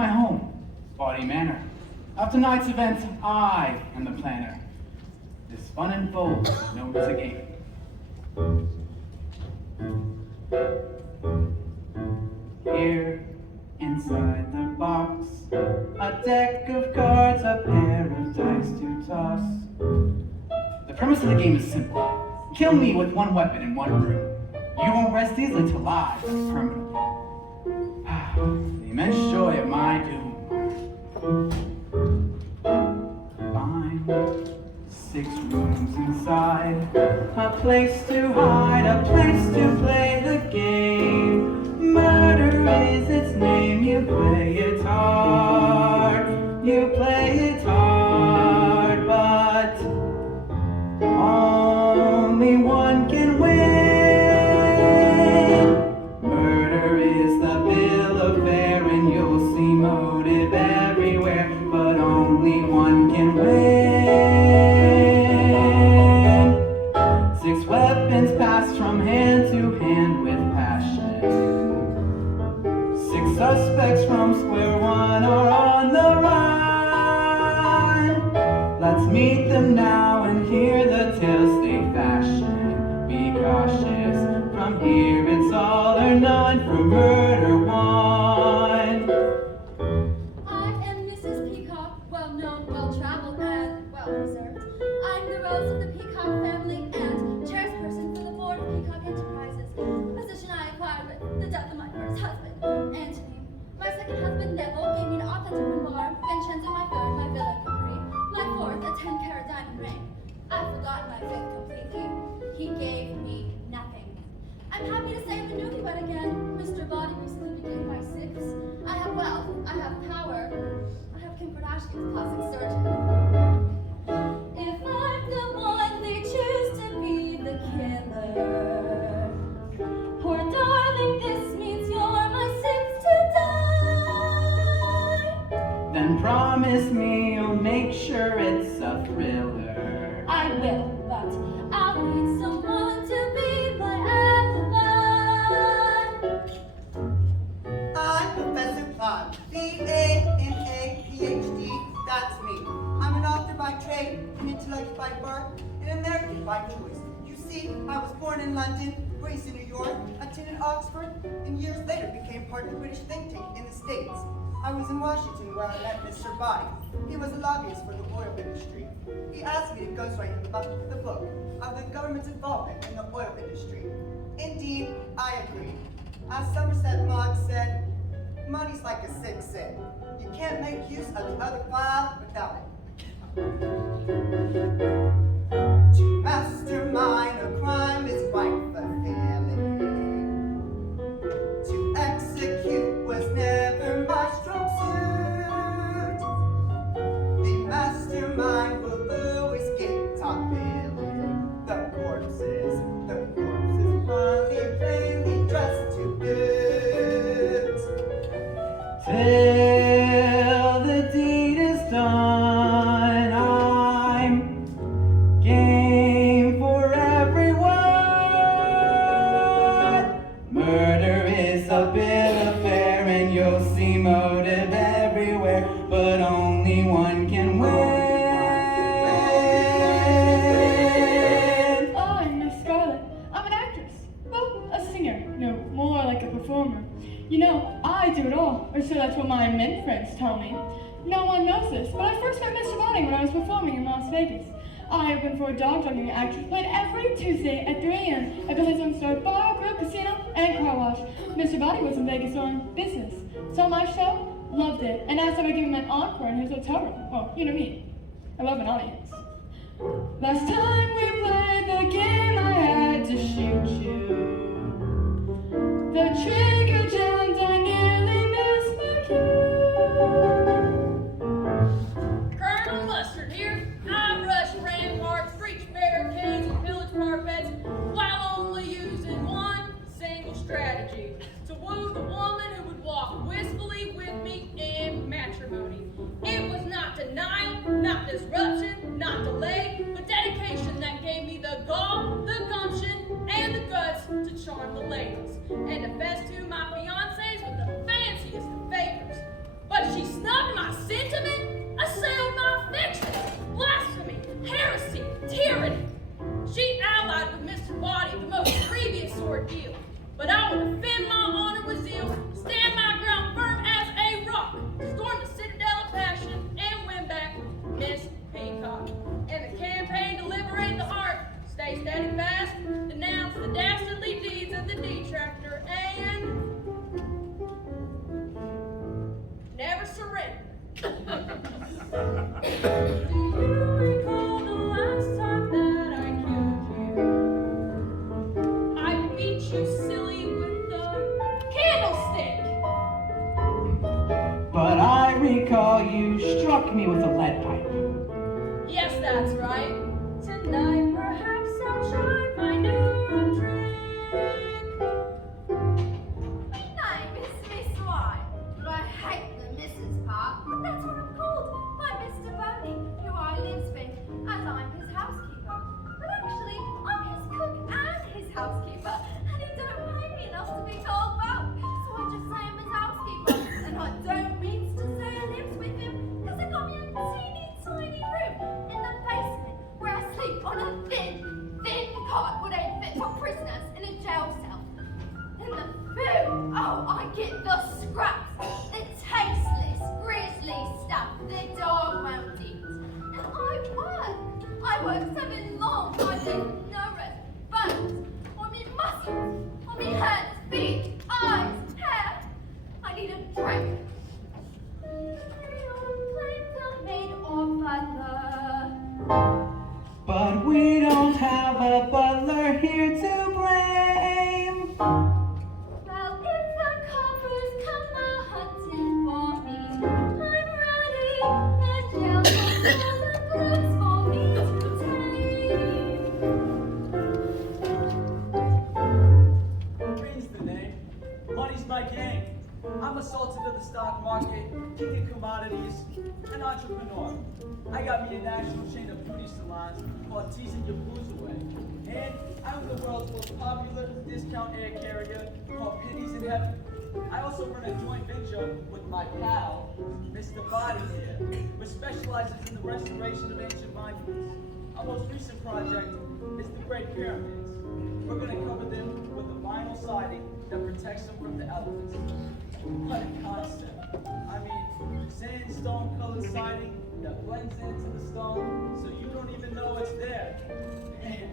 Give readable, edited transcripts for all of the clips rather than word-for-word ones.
my home, Body Manor. Of tonight's event, I am the planner. This fun unfolds known as a game. Here, inside the box, a deck of cards, a pair of dice to toss. The premise of the game is simple. Kill me with one weapon in one room. You won't rest easily till I permanently. The immense joy of my doom. Fine. 6 rooms inside, a place to hide, a place to play the game. Murder is its name, you play it hard, but only one can win. Murder is the bill of fare, and you'll see motive everywhere, but only one can win. 6 weapons pass from hand to hand with passion. 6 suspects from square one are on the run. Let's meet them now and hear the tales they fashion. Be cautious, from here it's all or none for murder one. I am Mrs. Peacock, well known, well traveled, and well reserved. I'm the Rose of the Peacock family and chairperson for the board of Peacock Enterprises, a position I acquired with the death of my first husband, Antony. My second husband, Neville, gave me an authentic memoir, Vincenzo my third, my Villa Capri, my fourth, a 10-carat diamond ring. I've forgotten my fifth completely. He gave me nothing. I'm happy to say I'm a newlywed again. Mr. Body recently became my sixth. I have wealth, I have power, I have Kim Kardashian's plastic surgeon. If I'm the one they choose to be the killer, poor darling, this means you're my sixth to die. Then promise me you'll make sure it's a thriller. I will, but I'll need someone to be my alibi. I'm Professor Plod, B.A.M.A. Ph.D. That's me. I'm an author by trade, an intellect by birth, an American by choice. You see, I was born in London, raised in New York, attended Oxford, and years later became part of the British think tank in the States. I was in Washington where I met Mr. Body. He was a lobbyist for the oil industry. He asked me to ghostwrite him about the book of the government's involvement in the oil industry. Indeed, I agreed. As Somerset Maugham said, money's like a sixth sense. You can't make use of the other 5 without it. To mastermind a crime is quite fulfilling. To execute was never my strong suit. The mastermind will always get top billing. The corpses finally plainly dressed to boot. Till the deed is done, I'm game for everyone. Murder is a bill of fare, and you'll see motive everywhere, but only one can win. Oh, I'm Miss Scarlet. I'm an actress. Well, a singer. No, more like a performer. You know, I do it all, or so that's what my men friends tell me. No one knows this, but I first met Mr. Body when I was performing in Las Vegas. I opened for a dog-jogging actress played every Tuesday at 3 a.m. at the Hudson Star Bar, Grill, Casino, and Car Wash. Mr. Body was in Vegas on business. Saw my show, loved it, and asked if I give him an encore in his hotel room. Well, you know me. I love an audience. Last time we played the game, I had to shoot you. The trigger jammed, I nearly missed my cue. Colonel Mustard here. I rush ramparts, breach barricades, and pillage parapets while only using one single strategy: to woo the woman who would walk wistfully with me in matrimony. It was not denial, not disruption, not delay, but dedication that gave me the gall, the gumption, and the guts to charm the ladies and to festoon you recall the last time that I killed you? I beat you silly with the candlestick. But I recall you struck me with a lead pipe. Yes, that's right. Tonight, perhaps I'll try my new trick. My name is Miss White, but I hate the Mrs. part. But that's what I'm called by Mr. Boney, who I lives with, as I'm his housekeeper. But actually, I'm his cook and his housekeeper, and he don't pay me enough to be called both. So I just say I'm his housekeeper, and I don't mean to say I lives with him, because I got me a teeny tiny room in the basement where I sleep on a thin cot what ain't fit for prisoners in a jail cell. And the food, oh, I get the scraps, the tasteless, grisly stuff the dog won't eat. And I work 7 long hours, there's no rest, bones, on me muscles, on me hands, feet, eyes, hair. I need a drink. Claims of maid or butler. But we don't have a butler here to blame. Well, if the coppers come a-hunting for me, I'm ready, and jail will the blues for me to take. Green's the name. Money's my game. I'm a sultan of the stock market, king of commodities, an entrepreneur. I got me a national chain of beauty salons called Teasing Your Blues Away. And I'm the world's most popular discount air carrier called Pennies in Heaven. I also run a joint venture with my pal, Mr. Body here, which specializes in the restoration of ancient monuments. Our most recent project is the Great Pyramids. We're going to cover them with a vinyl siding that protects them from the elements. What a concept. I mean, sandstone colored siding that blends into the stone so you don't even know it's there. Man,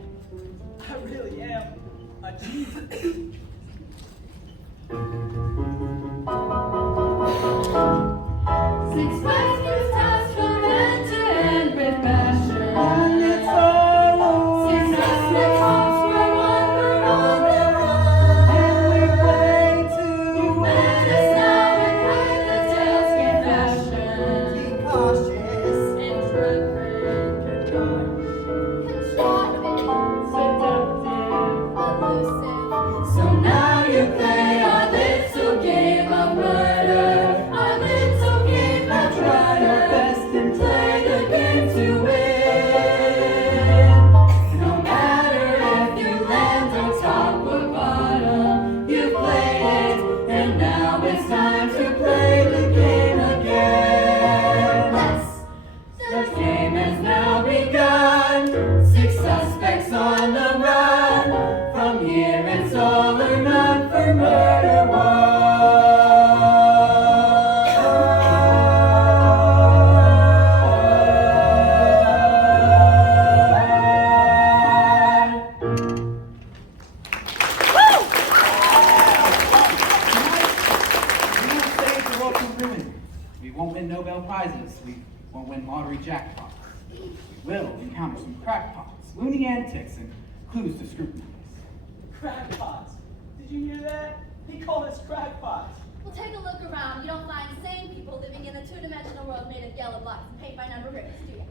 I really am a genius. Six Western towns from end to end with passion. And it's all over Six now. homes where one for all the And we play to Let win. us now and hide the tales with passion. Be cautious. Intrepid. Contriving, Seductive. elusive. So now you play our little game of murder. Our little game of Try your murder. best and Play the game to win. No matter if you land on top or bottom, you play it, and now it's time to play the game again. The game has now begun. 6 suspects on the run. From here it's all or none for murder United States the world from ruin. We won't win Nobel Prizes. We won't win lottery jackpots. We will encounter some crackpots, loony antics, and clues to scrutinize. Crackpots. Did you hear that? He called us crackpots. Well, take a look around. You don't find sane people living in a two-dimensional world made of yellow blocks and paint by number ribbons, do you?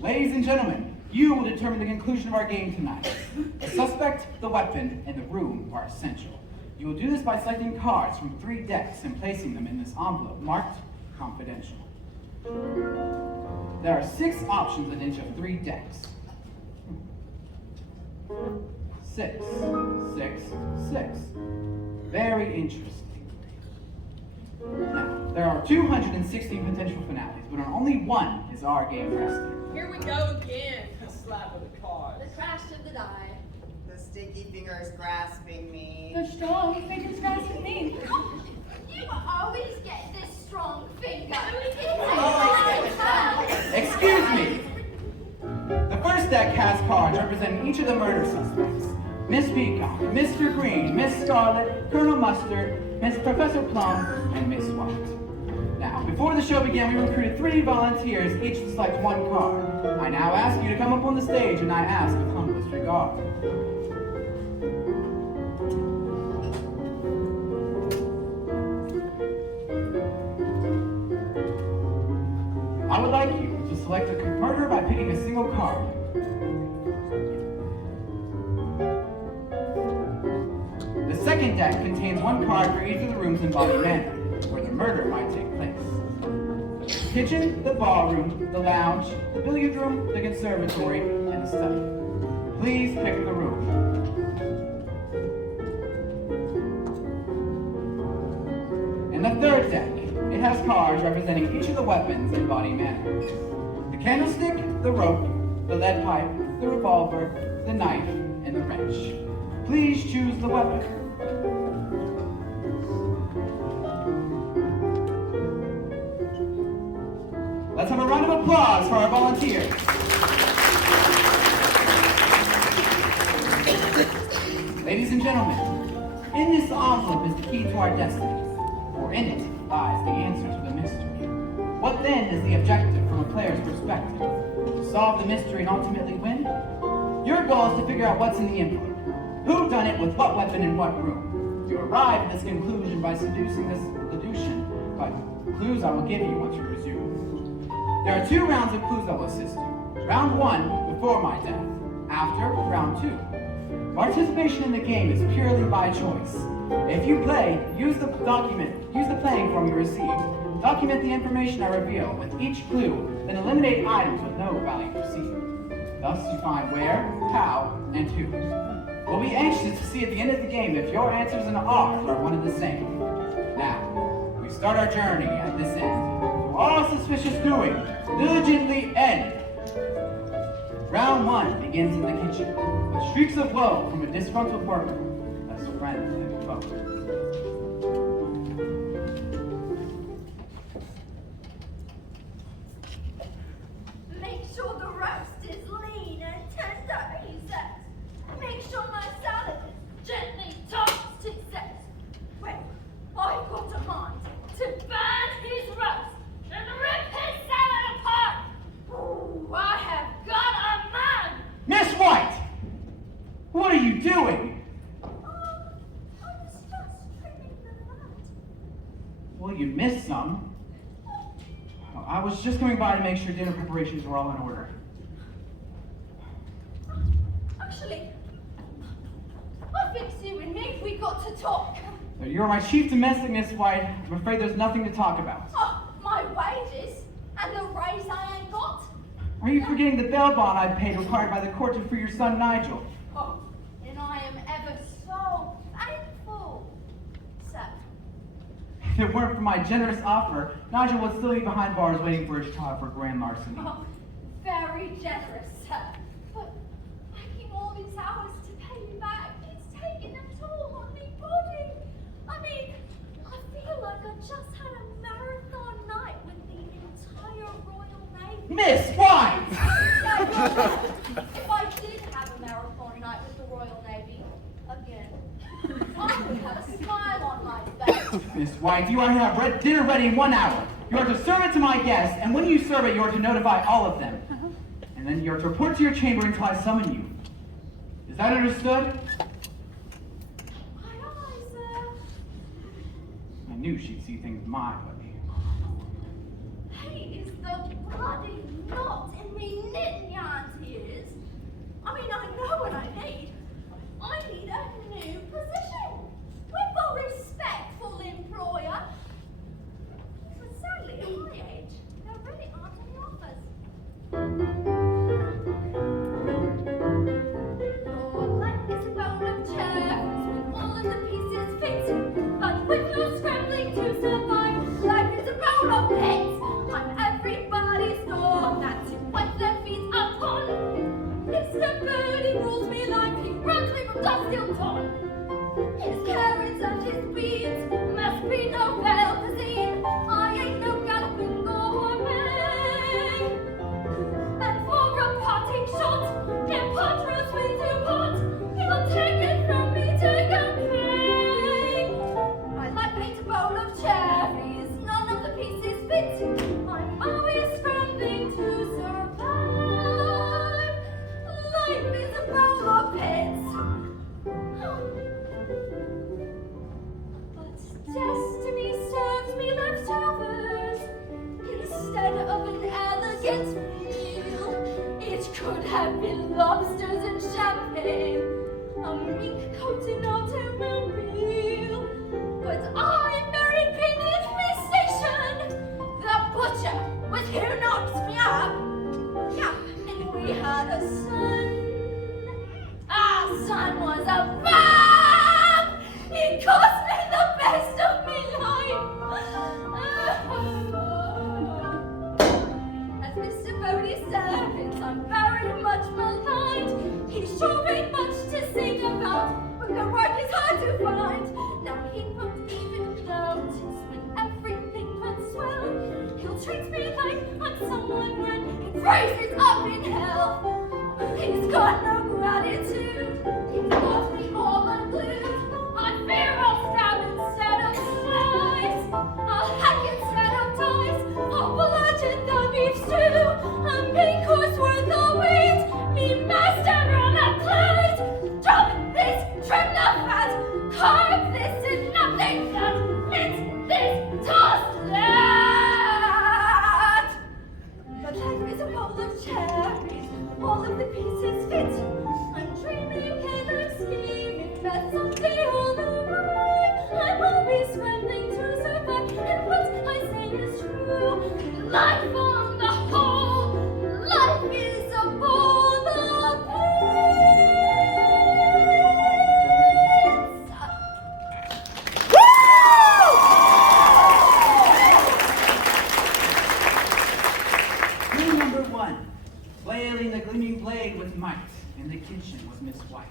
Ladies and gentlemen, you will determine the conclusion of our game tonight. The suspect, the weapon, and the room are essential. You will do this by selecting cards from 3 decks and placing them in this envelope marked confidential. There are 6 options in each of 3 decks. 6, 6, 6. Very interesting. Now, there are 216 potential finales, but on only one is our game resting. Here we go again. A slap of the cards. The crash of the die. The sticky fingers grasping me. The strong fingers grasping me. You always get this strong finger. Excuse me. The first deck has cards representing each of the murder suspects. Miss Peacock, Mr. Green, Miss Scarlet, Colonel Mustard, Miss Professor Plum, and Miss White. Now, Before the show began, we recruited 3 volunteers, each to select 1 card. I now ask you to come up on the stage, and I ask with humblest regard. I would like you to select a murder by picking a single card. The second deck contains 1 card for each of the rooms in Body Manor, where the murder might take place. The kitchen, the ballroom, the lounge, the billiard room, the conservatory, and the study. Please pick the room. And the third deck, it has cards representing each of the weapons in Body Manor. The candlestick, the rope, the lead pipe, the revolver, the knife, and the wrench. Please choose the weapon. Let's have a round of applause for our volunteers. Ladies and gentlemen, in this envelope is the key to our destiny, for in it lies the answer to the mystery. What then is the objective from a player's perspective? To solve the mystery and ultimately win? Your goal is to figure out what's in the envelope. Who done it with what weapon in what room? You arrive at this conclusion by seducing this deduction by clues I will give you once you resume. There are 2 rounds of clues that will assist you. Round 1, before my death. After, round 2. Participation in the game is purely by choice. If you play, use the playing form you receive. Document the information I reveal with each clue, then eliminate items with no value perceived. Thus you find where, how, and who. We'll be anxious to see at the end of the game if your answers and ours are one and the same. Now, we start our journey at this end. All suspicious doing, diligently end. Round 1 begins in the kitchen, with shrieks of woe from a disgruntled worker, as friend and foe. Make sure the roast is lean and tender, he says. Make sure my salad is gently tossed, he says. Well, I've got a mind to burn his roast and rip his salad apart. Ooh, I have got a man. Miss White! What are you doing? I was just trimming the nut. Well, you missed some. I was just coming by to make sure dinner preparations were all in order. Actually, I fix you and me, we got to talk. You're my chief domestic, Miss White. I'm afraid there's nothing to talk about. Oh, my wages and the raise I ain't got. Are you forgetting the bail bond I paid required by the court to free your son Nigel? Oh, and I am ever so thankful, sir. If it weren't for my generous offer, Nigel would still be behind bars waiting for his trial for grand larceny. Oh, very generous, sir. But making all these hours to pay you back, it's taking a toll on me body. I mean, I feel like I just had a marathon night with the entire Royal Navy. Miss White! If I did have a marathon night with the Royal Navy, again, I would have a smile on my face. Miss White, you are to have dinner ready in 1 hour. You are to serve it to my guests, and when you serve it, you are to notify all of them. And then you are to report to your chamber until I summon you. Is that understood? Aye, aye, sir. I knew she'd see things my way. Hey, is the bloody knot in me knitting yarns ears? I mean, I know what I need. I need a new position. With a respectful employer. But sadly, at my age, there really aren't any offers. Your life is a bowl of chairs with all of the pieces fixed. But with no scrambling to survive, gets real. It could have been lobsters and champagne, a mink coat in automobile. But I married beneath my station, the butcher with who knocks me up. Yeah, and we had a son. Our son was a bomb! He cost me the best of my life! As Mr. Bodie said, I'm very much maligned. He's sure ain't much to sing about, but the work is hard to find. Now he won't even notice when everything runs swell. He'll treat me like I'm someone when he rises up in hell. He's got no gratitude. He's got me all unglued. I fear I'll stab instead of slice. I'll hack instead of dice. I'll bludgeon the beef stew. A main course worth the wait. Me master on a plate. Drop this, trim the fat. Carve this and nothing that. Mince this, toss that. But life is a bowl of cherries. All of the pieces fit. I'm dreaming and I'm scheming that someday all along I'm always scrambling to survive, and what I say is true. Life on the whole, life is a bowl of Clue number 1. Flailing the gleaming blade with might in the kitchen was Miss White.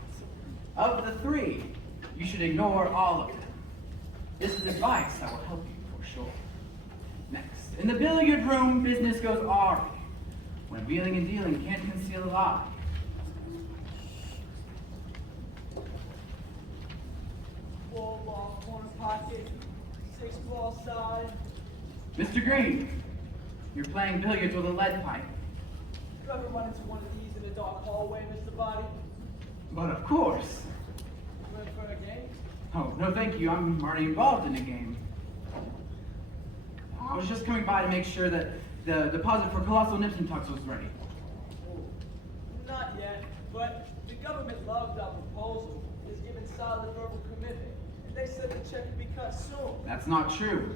Of the 3, you should ignore all of them. This is advice that will help you for sure. Next, in the billiard room, business goes awry when wheeling and dealing can't conceal a lie. 4 ball corner pocket, 6 ball side. Mr. Green, you're playing billiards with a lead pipe. You ever run into one of these in the dark hallway, Mr. Body? But of course. You in for a game? Oh, no thank you, I'm already involved in a game. I was just coming by to make sure that the deposit for Colossal Nips and Tucks was ready. Not yet, but the government loved our proposal. It's given solid verbal commitment. And they said the check would be cut soon. That's not true.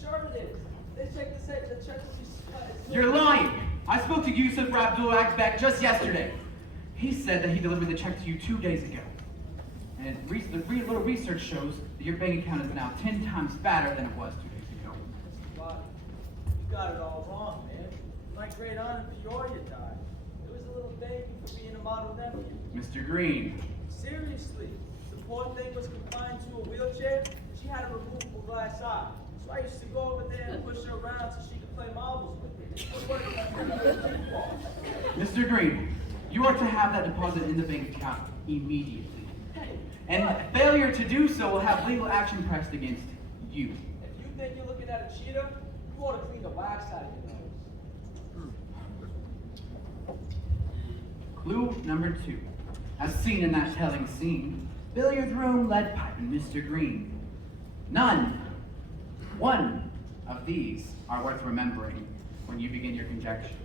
Sure it is. They checked the check will be cut as soon. You're lying! I spoke to Yusuf Abdul Akbek just yesterday. He said that he delivered the check to you 2 days ago. And the little research shows that your bank account is now 10 times fatter than it was 2 days ago. Body, you got it all wrong, man. My great aunt in Peoria died. It was a little baby for being a model nephew. Mr. Green, Seriously, the poor thing was confined to a wheelchair. She had a removable glass eye. So I used to go over there and push her around so she could play marbles with me. It was working like a pinball. Mr. Green, you are to have that deposit in the bank account immediately. Hey, And what? failure to do so will have legal action pressed against you. If you think you're looking at a cheater, you ought to clean the wax out of your nose. Clue number 2. As seen in that telling scene, billiard room, lead pipe, and Mr. Green. One of these are worth remembering when you begin your conjecture.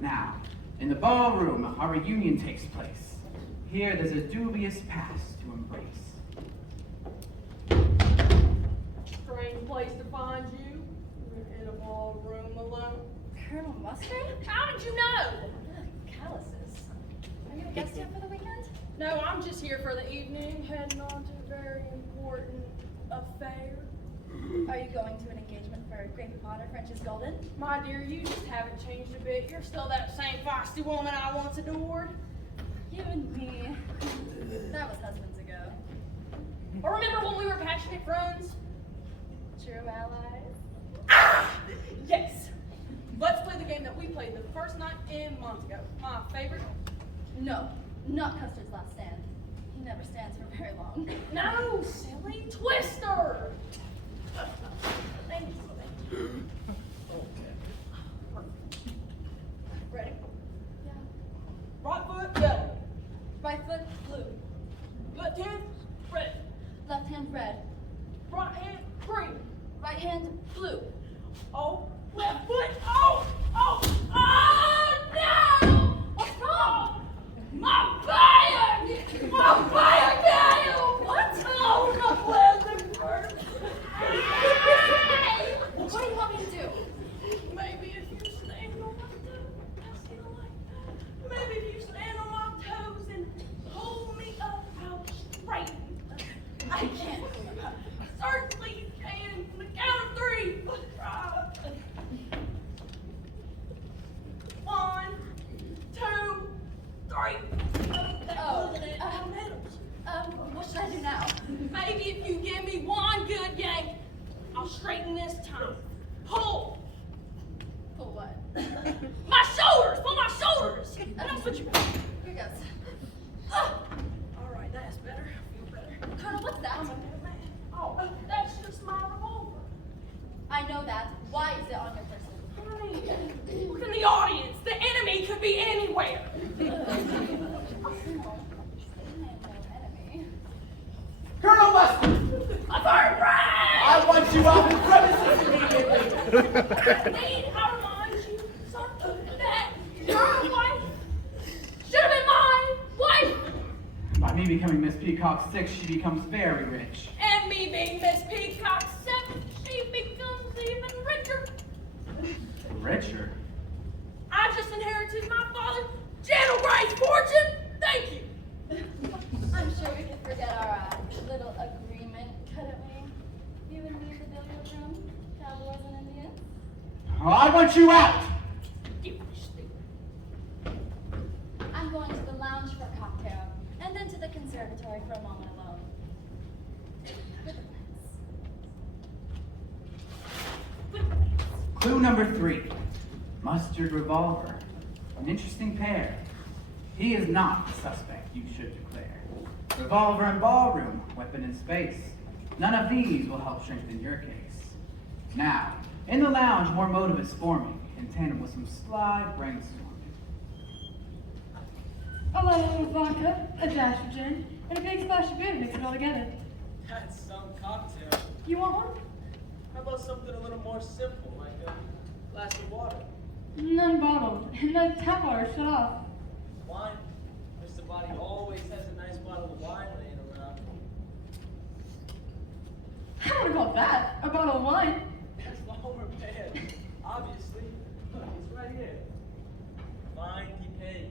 Now, in the ballroom, our reunion takes place. Here, there's a dubious past to embrace. Strange place to find you. You're in a ballroom alone. Colonel Mustard? How did you know? Calluses. Are you a guest here for the weekend? No, I'm just here for the evening, heading on to a very important affair. Are you going to an engagement for Grape Potter, French's Golden? My dear, you just haven't changed a bit. You're still that same feisty woman I once adored. You and me. That was husbands ago. Or remember when we were passionate friends? True allies. Ah! Yes! Let's play the game that we played the first night in Montego. My favorite. No, not Custer's Last Stand. He never stands for very long. No, silly Twister! Thank you. Ready? Yeah. Right foot, yellow. Right foot, blue. Left hand, red. Left hand, red. Right hand, green. Right hand, blue. Oh, left foot, oh, oh, oh! what you. Here goes. All right, that's better. I feel better. Colonel, what's that? I'm a new man. Oh, that's just my revolver. I know that. Why is it on your person? Honey, look in the audience. The enemy could be anywhere. Colonel Mustard! A bird brag! I want you off the premises immediately! Need I remind you, sir, that your wife should have been my wife, By me becoming Miss Peacock 6, she becomes very rich. and me being Miss Peacock 7, she becomes even richer. Richer? I just inherited my father's gentle Gray's fortune. Thank you. I'm sure we can forget our little agreement, couldn't we? You and me in the billiard room, cowboys and Indians. Oh, I want you out! You stupid. I'm going to the lounge for a cocktail, and then to the conservatory for a moment alone. With the plants. Clue number 3. Mustard revolver. An interesting pair. He is not the suspect, you should declare. Revolver in ballroom, weapon in space. None of these will help strengthen your case. Now, in the lounge, more motive is forming, in tandem with some sly brainstorming. A little vodka, a dash of gin, and a big splash of beer to mix it all together. That's some cocktail. You want one? How about something a little more simple, like a glass of water? None bottled, and the tap water shut off. Wine? Mr. Body always has a nice bottle of wine laying around. I wouldn't call that a bottle of wine. That's the Homer bad. Obviously. Look, it's right here. Vin Pays.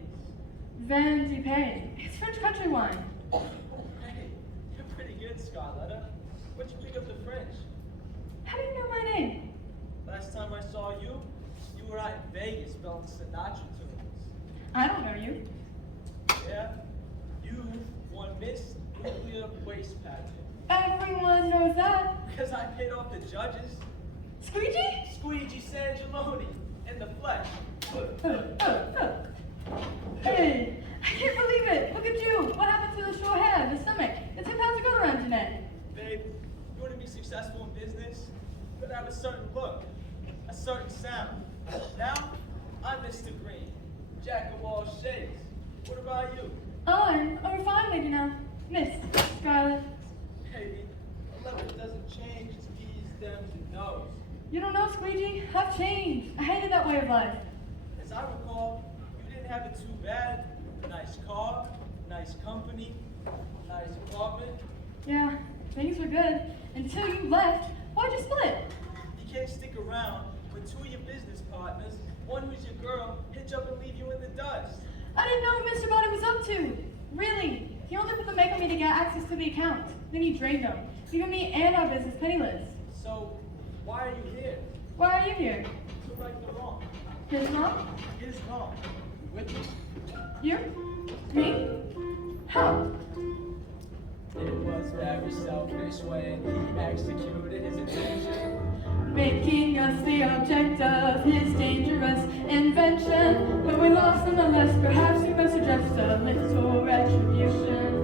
Van de Pay. It's French country wine. Hey, you're pretty good, Scarletta. Where'd you pick up the French? How do you know my name? Last time I saw you, you were out in Vegas belting Sinatra tunes. I don't know you. Yeah? You won Miss Nuclear Waste Pageant. Everyone knows that. Because I paid off the judges. Squeegee? Squeegee Sangeloni in the flesh. Hey, I can't believe it. Look at you. What happened to the short hair, the stomach, the 10 pounds of go around your neck? Babe, you want to be successful in business? You gotta have a certain look, a certain sound. Now, I'm Mr. Green, jack of all shades. What about you? I'm a refined lady now. Miss Scarlett. Baby, a leopard doesn't change its D's, M's, and O's. You don't know, Squeegee? I've changed. I hated that way of life. As I recall, you didn't have it too bad. Nice car, nice company, nice apartment. Yeah, things were good. Until you left. Why'd you split? You can't stick around when two of your business partners, one who's your girl, hitch up and leave you in the dust. I didn't know what Mr. Body was up to. Really. He only put the make on me to get access to the account. Then he drained them, leaving me and our business penniless. So, why are you here? Why are you here? To right the wrong. His mom? His wrong. With me. You? Me? How? It was very selfish when he executed his intention. Making us the object of his dangerous invention. But we lost nonetheless, perhaps we must suggest a little retribution.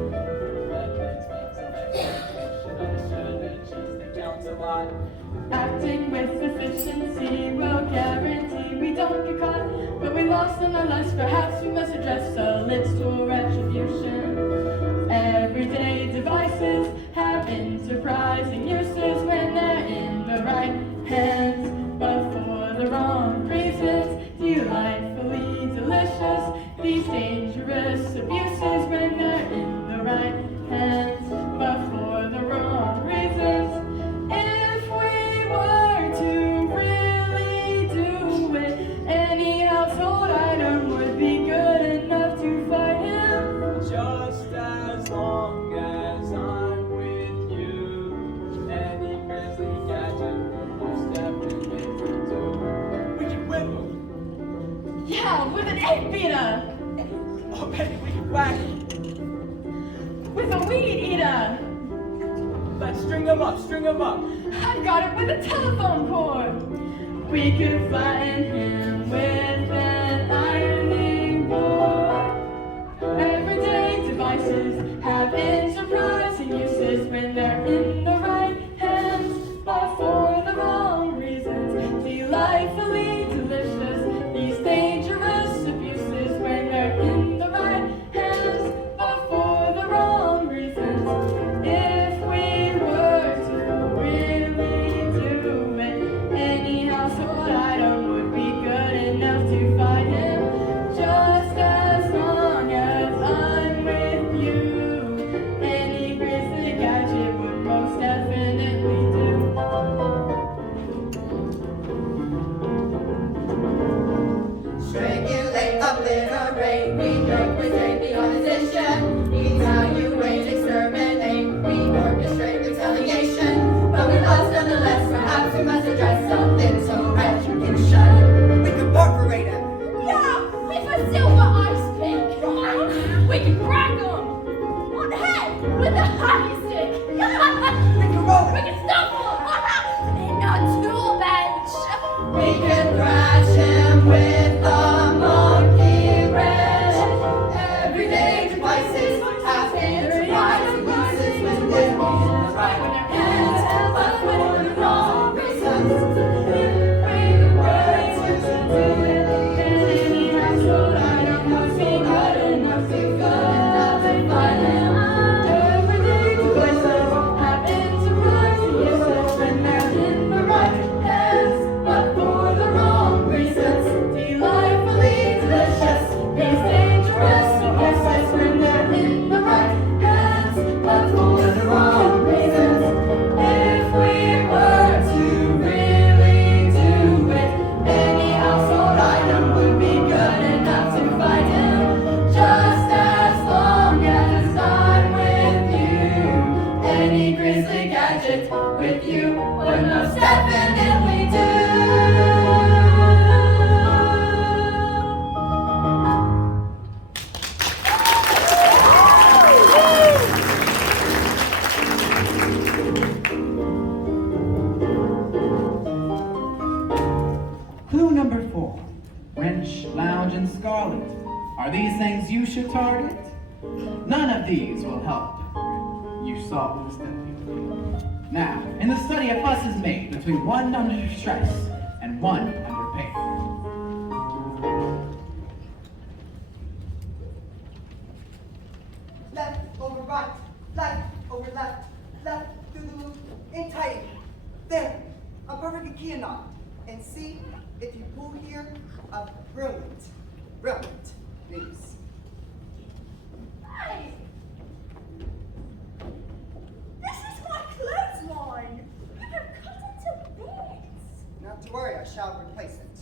Acting with efficiency will guarantee we don't get caught. But we lost nonetheless, perhaps we must address a little retribution. Everyday devices have enterprising uses when they're in the right hands, but for the wrong reasons. Delightfully delicious, these dangerous abuses when they're in the right hands, but for the wrong reasons. If we were to really do it, any household item would be good enough to fight him. Just as long as I'm with you, any grisly gadget will step in to do. We can whip him. Yeah, with an 8-beater! Oh, baby, we can whack him. With a weed eater! Let's string him up, string him up. I've got it with a telephone cord! We could flatten him with an ironing board. uniform, wrench, lounge, and scarlet. Are these things you should target? None of these will help you solve this difficulty. Now, in the study, a fuss is made between one under stress and one under pain. Left over right, left over left, left through the loop, in tight. There, a perfect key knot. And see, if you pull here, a brilliant news. Hey! This is my clothesline! You have cut it to bits! Not to worry, I shall replace it.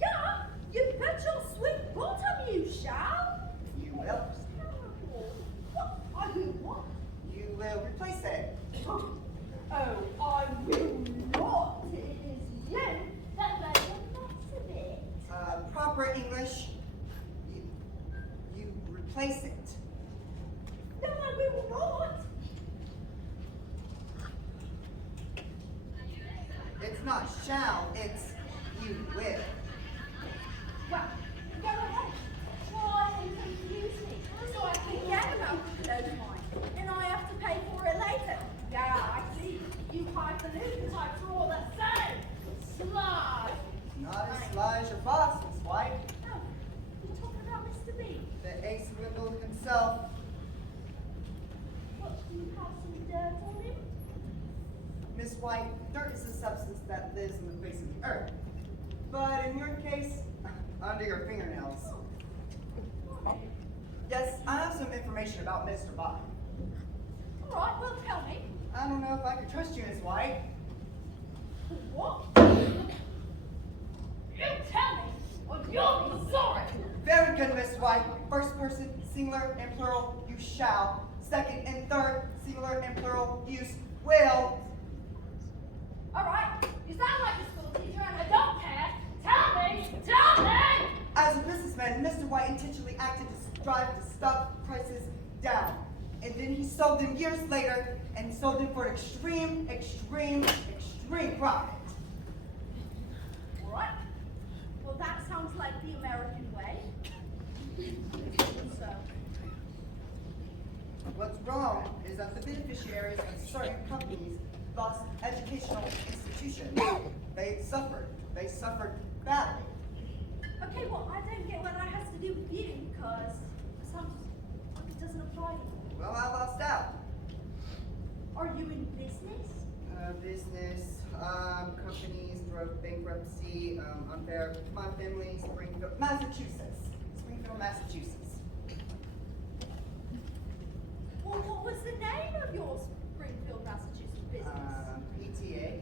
Yeah, you bet your sweet bottom you shall! You will. What? I will what? You will replace it. Oh, I will not! It is you that made a mess of it! Proper English. You replace it. No, I will not! It's not shall, it's you will. Well, go ahead. Try and confuse me so I forget about the clothesline and I have to pay for it later. Yeah, I see. You highfalutin types are all the same. Sly. Not as sly as your boss, Miss White. Oh, you're talking about Mr. B. The ace wiggle himself. What, do you have some dirt on him? Miss White, dirt is a substance that lives on the face of the earth. But in your case, under your fingernails. Oh. Yes, I have some information about Mr. Bond. All right, well, tell me. I don't know if I can trust you, Miss White. What? You tell me, or you'll be sorry. Very good, Miss White. First person, singular and plural, you shall. Second and third, singular and plural, use will. All right, you sound like a school teacher and I don't care. Tell me, tell me! As a businessman, Mr. White intentionally acted to strive to stop prices down. And then he sold them years later, and he sold them for an extreme profit. All right. Well, that sounds like the American way. So, What's wrong is that the beneficiaries of certain companies lost educational institutions. They suffered badly. okay, well, I don't get what that has to do with you, because it sounds like it doesn't apply to you. Well, I lost out. Are you in business? Business, companies through bankruptcy, unfair. My family, Springfield, Massachusetts. Well, what was the name of your Springfield, Massachusetts business? PTA.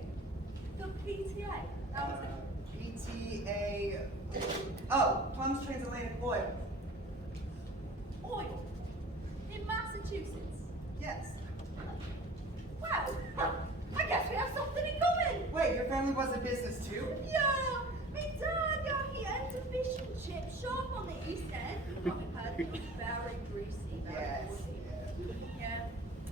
The PTA. That was it. PTA. Oh, Plum's Transatlantic Oil. Oil. In Massachusetts. Yes. Well, I guess we have something in common. Wait, your family was in business too? Yeah, me dad, yeah, he owned a fish and chip shop on the East End. You might have heard of it. Very greasy, very Yes. naughty. Yes.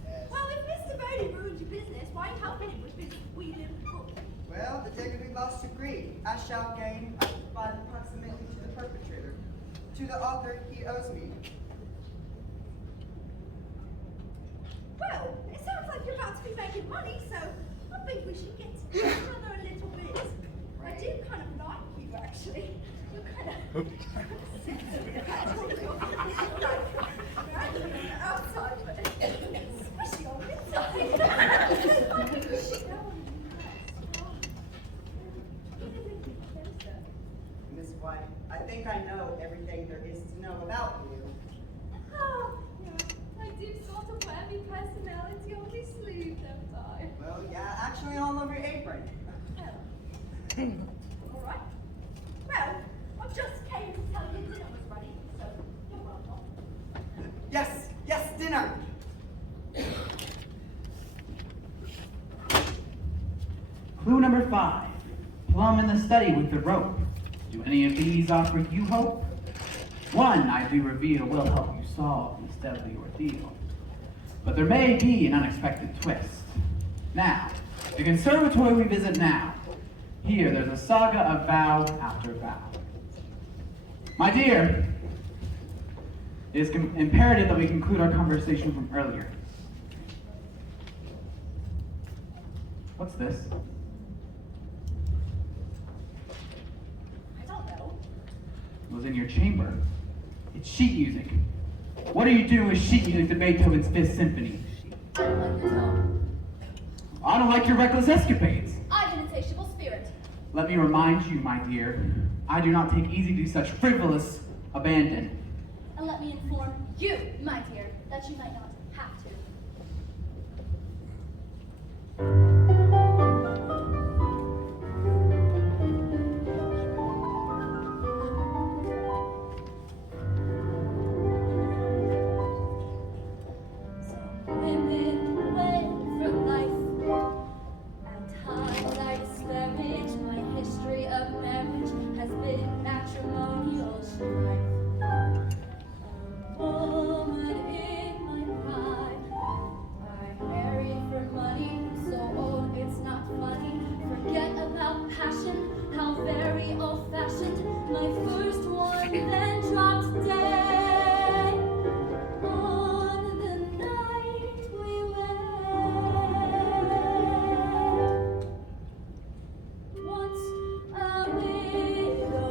Yeah. Well, if Mr. Bodie ruined your business, why are you helping him with his wheeling hook? Well, the dignity lost to greed. I shall gain by proximity to the perpetrator. To the author, he owes me. Well, it sounds like you're about to be making money, so I think we should get to know each other a little bit. I do kind of like you, actually. You're kind of outside, but squishy on the inside. Miss White, I think I know everything there is to know about you. Oh, yeah. I do sort of wear my personality on my sleeve, don't I? Well, yeah, actually all over your apron. All right. Well, I just came to tell you dinner was ready, so you're welcome. Yes, dinner. Clue number 5. Plum in the study with the rope. Do any of these offer you hope? One, I do reveal, will help you solve this deadly ordeal. But there may be an unexpected twist. Now, the conservatory we visit now. Here, there's a saga of vow after vow. My dear, it is imperative that we conclude our conversation from earlier. What's this? I don't know. It was in your chamber. It's sheet music. What are you doing with sheet music to Beethoven's Fifth Symphony? I don't like your tone. I don't like your reckless escapades. I have an insatiable spirit. Let me remind you, my dear, I do not take easy to such frivolous abandon. And let me inform you, my dear, that you might not have to. Some women wait for life, and times I disparage. My history of marriage has been matrimonial strife. Woman in my pride, I married for money, so old it's not funny. Forget about passion, how very old-fashioned. My first one then dropped dead on the night we wed. Once a widow,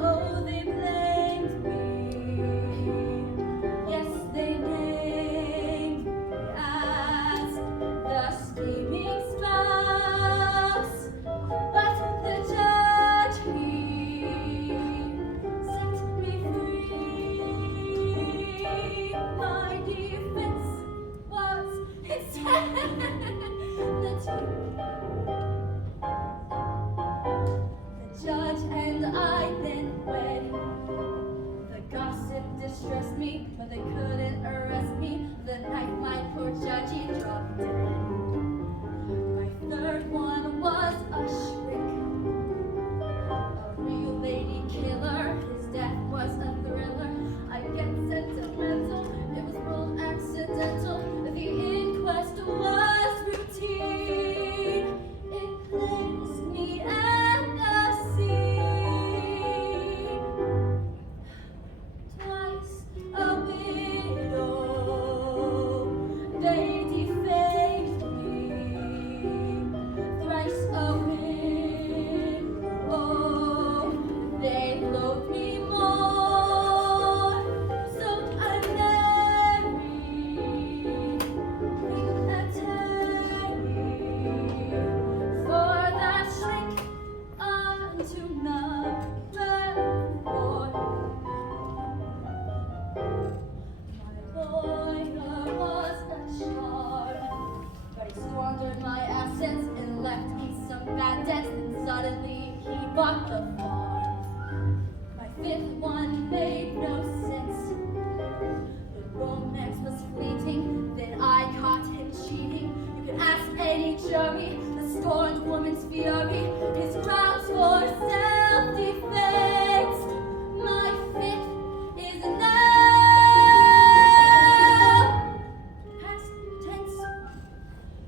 oh, they blamed me. Yes, they named me as the scheming spouse. But the judge, he set me free. My defense was the judge and I then wed. The gossip distressed me, but they couldn't arrest me. The night my poor judgy dropped dead. My third one was a shriek, a real lady killer. His death was a thriller. I get sentimental, it was world accidental. The inquest was routine. It placed me at the scene. Twice a widow, they defamed me. Thrice a widow, they loathed me more. So I married Queen Attorney for that shrink unto number 4. My lawyer was a charm, but he squandered my assets and left me some bad debts. And suddenly he bought the farm. My fifth one made no sense. The romance was fleeting, then I caught him cheating. You can ask any jury, the scorned woman's fury, his grounds for self-defense. My fifth is now past tense.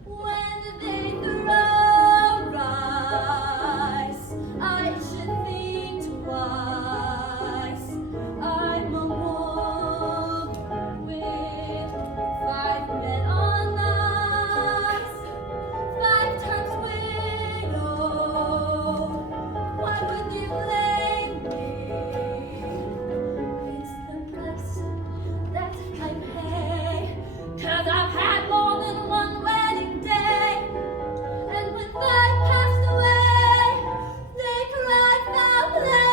When they throw rice, I should think twice. I'm a woman with 5 men on ice, 5 times widowed. Why would you blame me? It's the price that I pay, 'cause I've had more than one wedding day. And when I passed away, they cried foul play.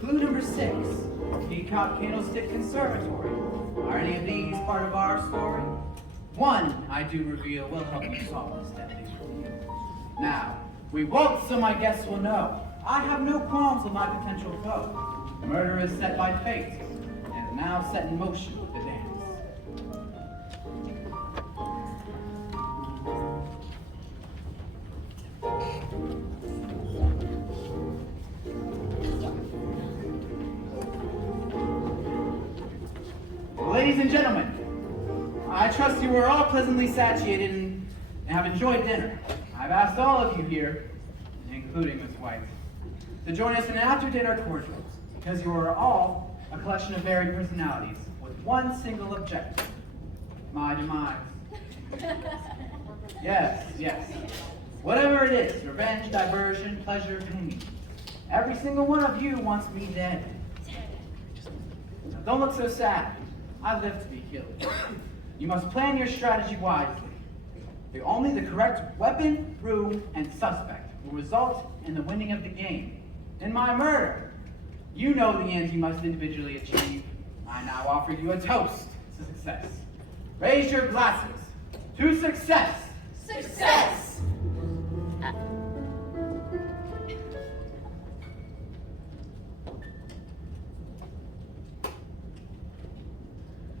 Clue number 6, Peacock Candlestick Conservatory. Are any of these part of our story? One, I do reveal, will help you solve this deadly review. Now, we waltz so my guests will know. I have no qualms with my potential foe. Murder is set by fate, and now set in motion with the dance. Ladies and gentlemen, I trust you are all pleasantly satiated and have enjoyed dinner. I've asked all of you here, including Miss White, to join us in after-dinner cordials, because you are all a collection of varied personalities with one single objective: my demise. Yes. Whatever it is, revenge, diversion, pleasure, pain. Every single one of you wants me dead. Now, don't look so sad. I live to be killed. You must plan your strategy wisely. Only the correct weapon, room, and suspect will result in the winning of the game. In my murder, you know the ends you must individually achieve. I now offer you a toast to success. Raise your glasses to success. Success!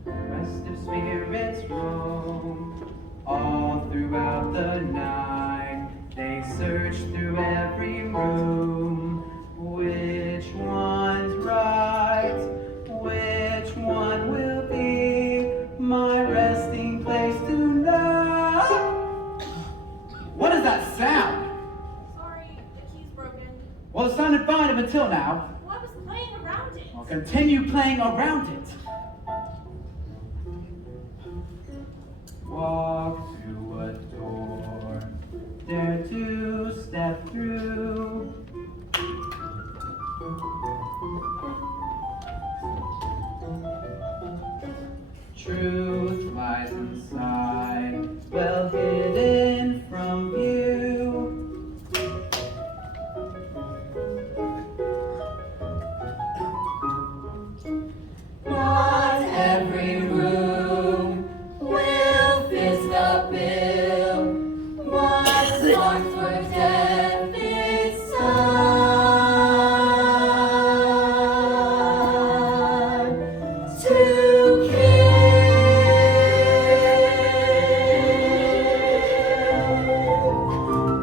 Restive spirits roam all throughout the night. They search through every room. Which one's right? Which one will be my resting place tonight? What is that sound? Sorry, the key's broken. Well, it sounded fine up until now. Well, I was playing around it. Well, continue playing around it. Walk to a door, dare to step through. Truth lies inside, well hidden from view. Not every room will fit the bill. One's marked for death inside. To kill.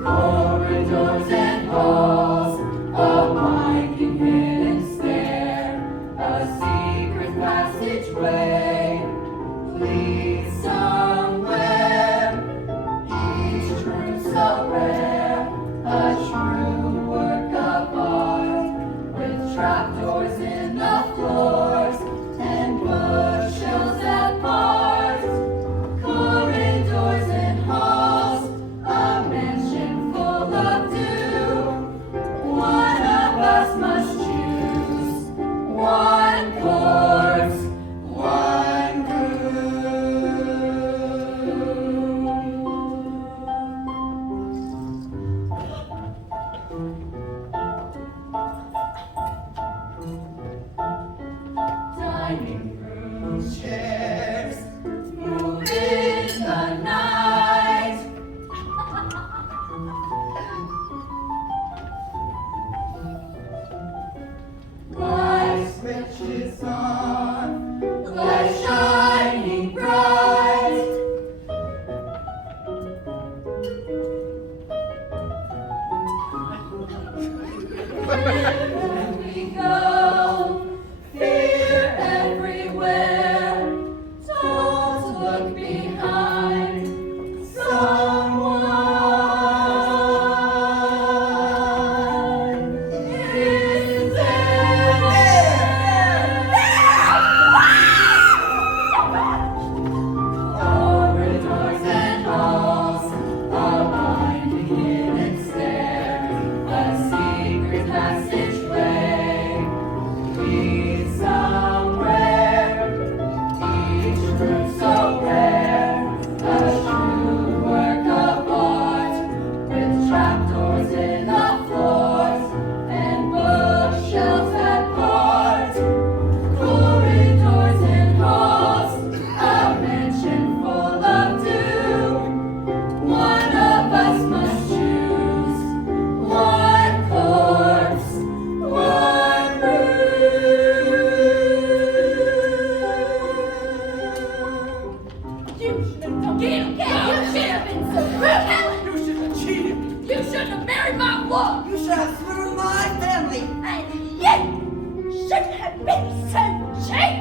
Corridors and halls, a winding hidden stair, a secret passageway leads somewhere. Each room so rare, a true work of art, with trapdoors in the floors and bookshelves at parts. Corridors and halls, a mansion full of doom. One of us must choose, one corpse, one room. Dining room chairs move in the night. Light switches on, light shining bright. Where we go, fear everywhere. Don't look behind someone. Is corridors and halls, a winding hidden stair, a secret passageway leads somewhere. Each room so rare, a true work of art, with trapdoors in the floors and bookshelves at parts. Corridors and halls, a mansion full of doom. One of us must choose, one corpse, one room. You should have done it. You should have been so rude, Helen. You should have cheated. You shouldn't have married my wife. You should have thrown my family. And you should have been so cheap.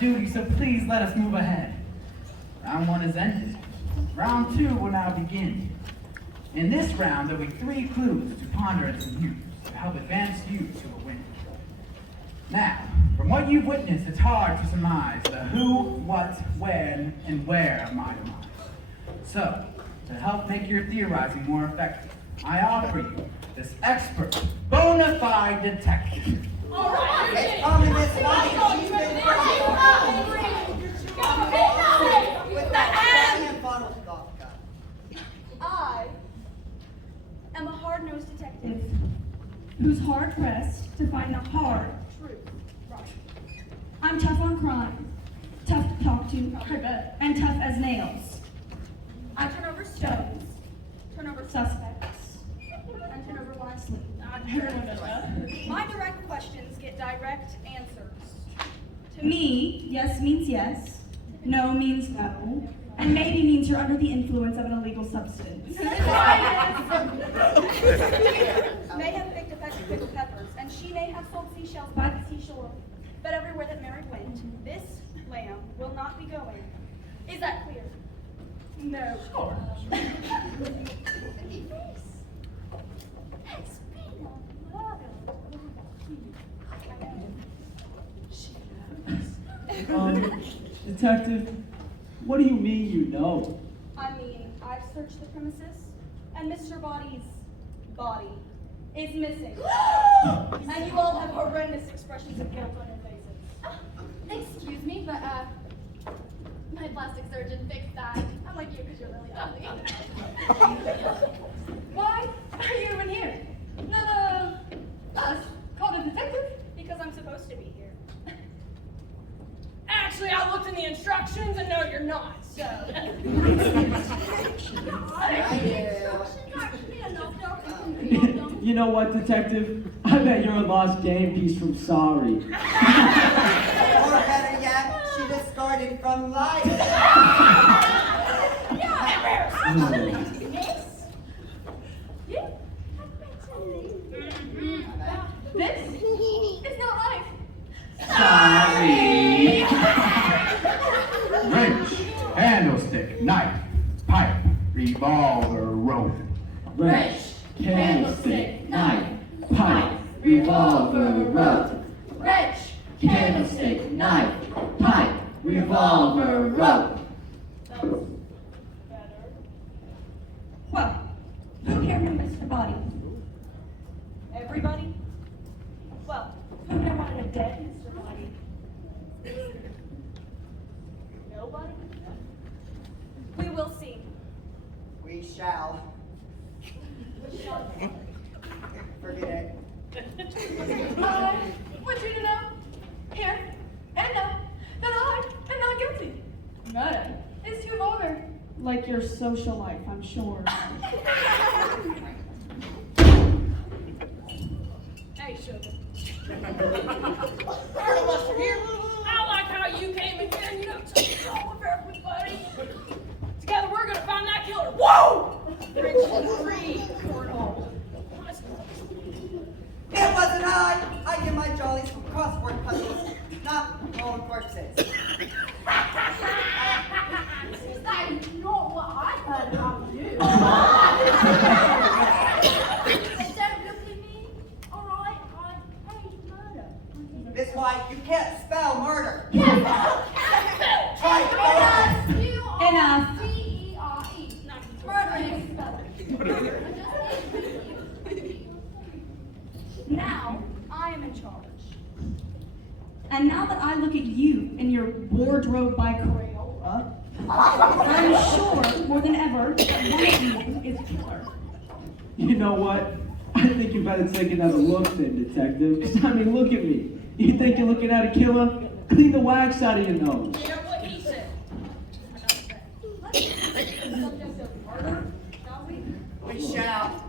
duty, so please let us move ahead. Round 1 is ended. Round 2 will now begin. In this round, there will be 3 clues to ponder and to use to help advance you to a win. Now, from what you've witnessed, it's hard to surmise the who, what, when, and where of my demise. So, to help make your theorizing more effective, I offer you this expert, bona fide detective. All right, you're It's kidding. coming this way. She's been with that hand bottle of vodka. I am a hard-nosed detective. Who's hard pressed to find the hard truth. I'm tough on crime, tough to talk to, and tough as nails. I turn over stones, turn over suspects, and turn over wisely. My direct questions get direct answers. To me, yes means yes, no means no, and maybe means you're under the influence of an illegal substance. May have picked effective pickled peppers, and she may have sold seashells by the seashore. But everywhere that Mary went, this lamb will not be going. Is that clear? No. Sure. Detective, what do you mean you know? I mean, I've searched the premises, and Mr. Body's body is missing. And you all have horrendous expressions of guilt on your faces. Excuse me, but my plastic surgeon fixed that. I'm like you because you're really ugly. Why are you even here? None of us called a detective? Because I'm supposed to be here. Actually, I looked in the instructions and no, you're not, so. You know what, Detective? I bet you're a lost game piece from Sorry. Or better yet, she discarded from life. This is not life. Sorry. Wrench, candlestick, knife, pipe, revolver, rope. Wrench, candlestick, knife, pipe, revolver, rope. Wrench, Candlestick, knife, pipe, revolver, rope. Well, who here knew Mr. Body? Everybody? Well, Who here wanted a dead Mr. Body? nobody? We will see. We shall. We shall see. Forget it. I want you to know, here and now, that I am not guilty. Murder is too vulgar. Like your social life, I'm sure. Hey, sugar. Part of us are here. I like how you came in here and you know took control of everybody. Together we're gonna find that killer. Whoa! Rich and free, cornhole. It wasn't I. I get my jollies from crossword puzzles, not old corpses. that is not what I heard about you. Don't look at me. Alright, I hate murder. This why you can't spell murder. Yes, Try it. Enough. C-E-R-E. Murder is spelled. Now, I am in charge. And now that I look at you in your wardrobe by Crayola, I'm sure more than ever that one of you is a killer. You know what? I think you better take another look then, Detective. 'Cause, I mean, look at me. You think you're looking at a killer? Clean the wax out of your nose. You know what he said. Let's discuss the subject of murder, shall we? We shall.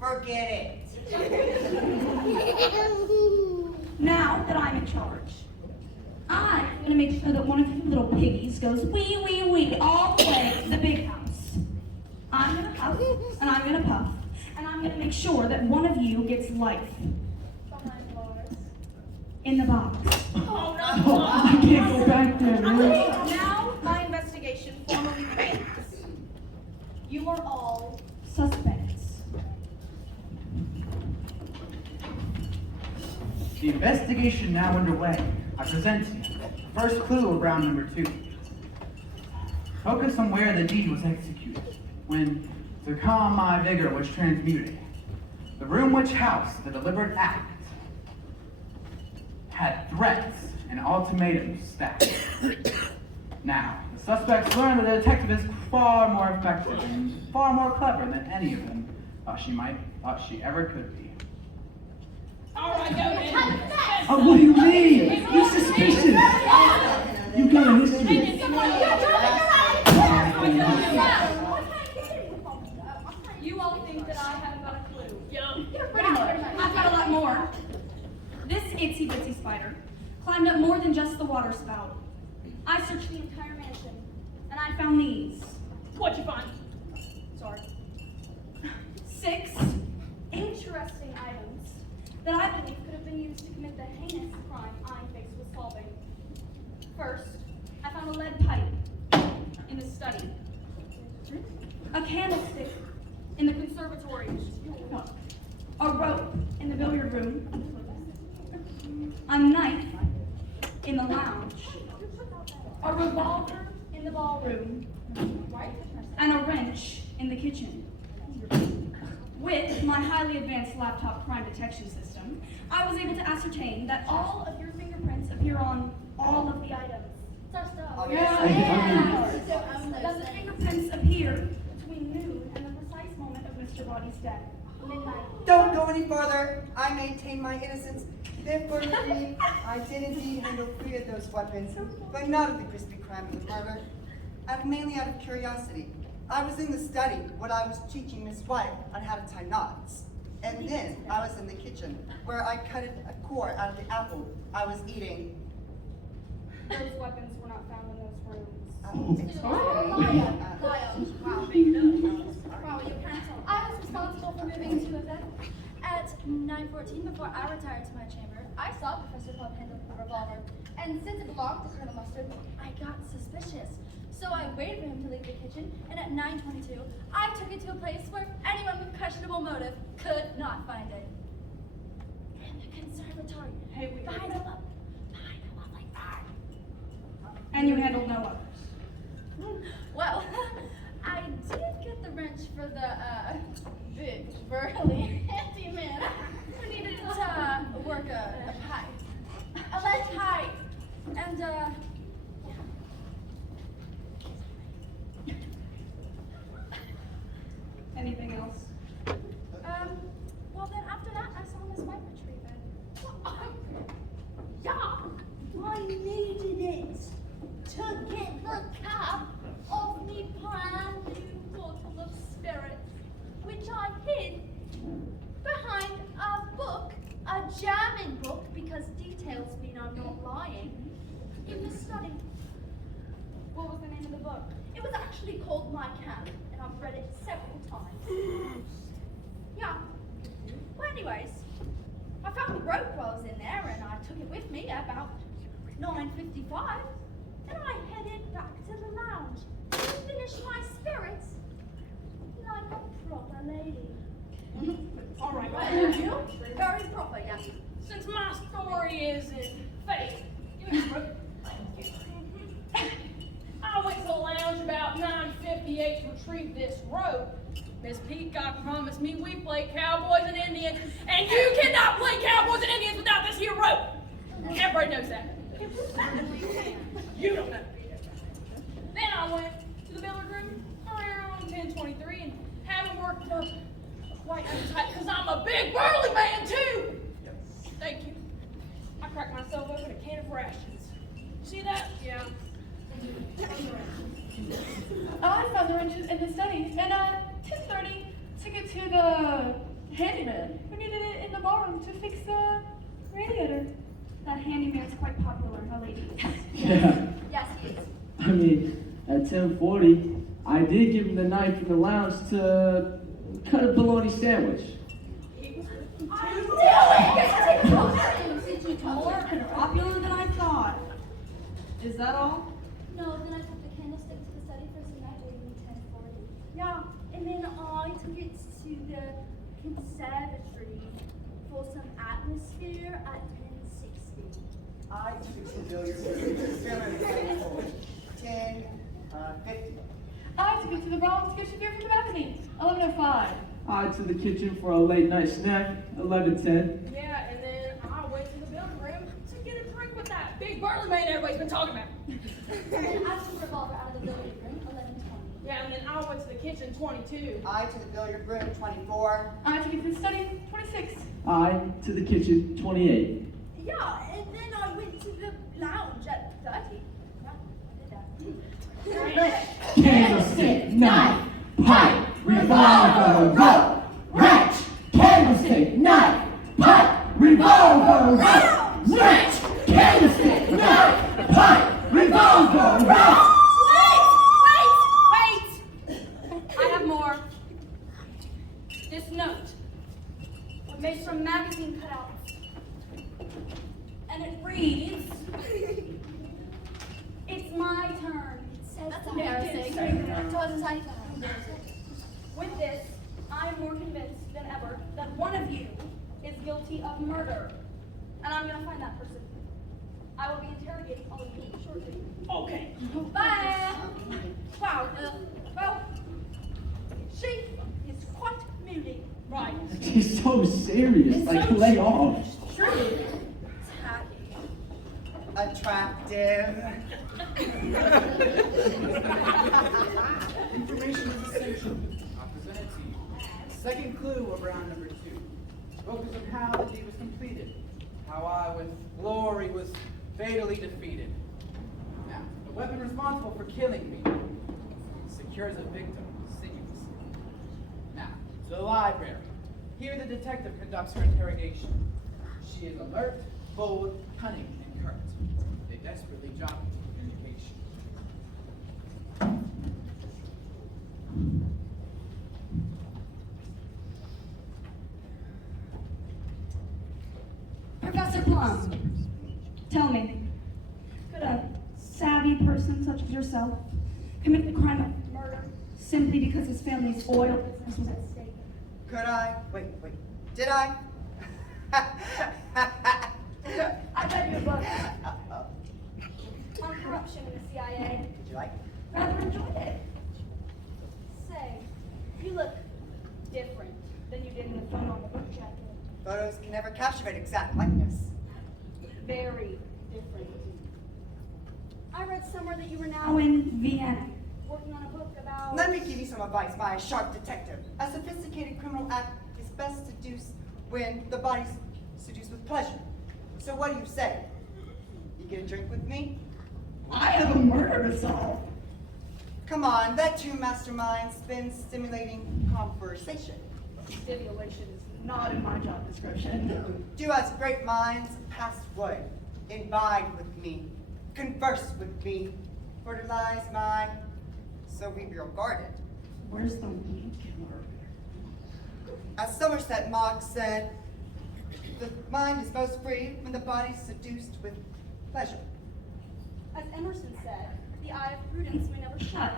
Forget it. Now that I'm in charge, I'm gonna make sure that one of you little piggies goes wee wee wee all the way to the big house. I'm gonna puff, and I'm gonna puff, and I'm gonna make sure that one of you gets life. Behind bars. in the box. Oh, no. I can't go back there, man. Now, my investigation formally begins. You are all Suspects. The investigation now underway. I present to you the first clue of round number 2. Focus on where the deed was executed, when to calm my vigor was transmuted. The room which housed the deliberate act had threats and ultimatums stacked. Now, the suspects learn that the detective is far more effective and far more clever than any of them thought she ever could be. All right, go ahead. Oh, what do you mean? You're suspicious. You got a history. You all think that I haven't got a clue. Yeah. Pretty much. I've got a lot more. This itsy bitsy spider climbed up more than just the water spout. I searched the entire mansion, and I found these. What'd you find? Sorry. 6 interesting items that I believe could have been used to commit the heinous crime I'm faced with solving. First, I found a lead pipe in the study, a candlestick in the conservatory, a rope in the billiard room, a knife in the lounge, a revolver in the ballroom, and a wrench in the kitchen. With my highly advanced laptop crime detection system, I was able to ascertain that all of your fingerprints appear on all of the items. That the fingerprints appear between noon and the precise moment of Mr. Body's death, midnight. Don't go any further. I maintain my innocence. Therefore, me, I did indeed handle 3 of those weapons, but not of the crispy crime of the murder. And mainly out of curiosity. I was in the study when I was teaching Miss White on how to tie knots. And then I was in the kitchen where I cut a core out of the apple I was eating. Those weapons were not found in those rooms. Wow, you can't tell. I was responsible for moving to a vet. At 9:14, before I retired to my chamber, I saw Professor Club handle the revolver. And since it belonged to Colonel Mustard, I got suspicious. So I waited for him to leave the kitchen, and at 9:22, I took it to a place where anyone with questionable motive could not find it. In the conservatory. Behind a lovely farm. And you handled no others. Well, I did get the wrench for the, big, burly handyman who needed to work a pipe. A lead pipe. And, Anything else? well then after that, I saw Miss White retrieve it. Yeah, I needed it to get the cap of me brand new bottle of spirits, which I hid behind a book, a German book, because details mean I'm not lying, in the study. What was the name of the book? It was actually called My Camp, and I've read it several times. Yeah. Well, anyways, I found the rope while I was in there, and I took it with me at about 9:55, and I headed back to the lounge to finish my spirits like a proper lady. All right, Right, well, you? Very proper, yes. since my story isn't fake, give me a rope. I went to the lounge about 9:58 to retrieve this rope. Miss Peacock promised me we'd play cowboys and Indians, and you cannot play cowboys and Indians without this here rope. Everybody knows that. You don't know. Then I went to the billiard room around 10:23 and haven't worked up quite tight because I'm a big burly man too. Thank you. I cracked myself open a can of rations. See that? Yeah. I found the wrenches in the study, and at 10:30, took it to the handyman who needed it in the ballroom to fix the radiator. That handyman's quite popular, huh, ladies? Yeah. Yes, he is. I mean, at 10:40, I did give him the knife in the lounge to cut a bologna sandwich. I knew it! more popular than I thought. Is that all? No, then I took the candlestick to the study for some magic in 1040. Yeah, and then I took it to the conservatory for some atmosphere at 1060. I took it to billiards for 10:50. I took it to the Bronx to get your beer from the balcony, 11:05. I to the kitchen for a late night snack, 11:10. Yeah, and then I went to the building room to get a drink with that big burly man everybody's been talking about. And then I took a revolver out of the billiard room, 11:20. Yeah, and then I went to the kitchen, 22. I to the billiard room, 24. I took it to the study, 26. I to the kitchen, 28. Yeah, and then I went to the lounge at 30. Yeah, I did that. Candlestick, knife, pipe, revolver, rope, wrench. Candlestick, knife, pipe, revolver, rope, wrench. Candlestick, knife, pipe, revolver, rope. Wait! I have more. This note was made from magazine cutouts. And it reads, it's my turn. That's embarrassing. So I decided to With this, I am more convinced than ever that one of you is guilty of murder. And I'm gonna find that person. I will be interrogating all of you shortly. Okay. Bye! Wow, well, she is quite moody. Right. She's so serious, like lay off. True. Attractive. Information is essential. I'll present it to you. Second clue of round number 2. Focus on how the deed was completed. How I, with glory, was fatally defeated. Now, the weapon responsible for killing me secures a victim assiduously. Now, to the library. Here the detective conducts her interrogation. She is alert, bold, cunning, and curt. They desperately jockey for communication. Professor Plum, tell me, could a savvy person such as yourself commit the crime of murder simply because his family's oil business was at stake? Could I? Wait. Did I? I read your book On corruption in the CIA. Did you like it? rather enjoyed it. Say, you look different than you did in the photo on the book jacket. Photos can never capture exact likeness. Very different. I read somewhere that you were Now now in Vienna. working on a book about... Let me give you some advice, my sharp detective. A sophisticated criminal act is best seduced when the body's seduced with pleasure. So what do you say? You get a drink with me? I have a murder to solve. Come on, let two masterminds spend stimulating conversation. Stimulation is not in my job description. Do as great minds past would. Imbibe with me. Converse with me. Fertilize mine, so we be regarded. Where's the weed killer? As Somerset Maugham said, the mind is most free when the body's seduced with pleasure. As Emerson said, the eye of prudence may never shut.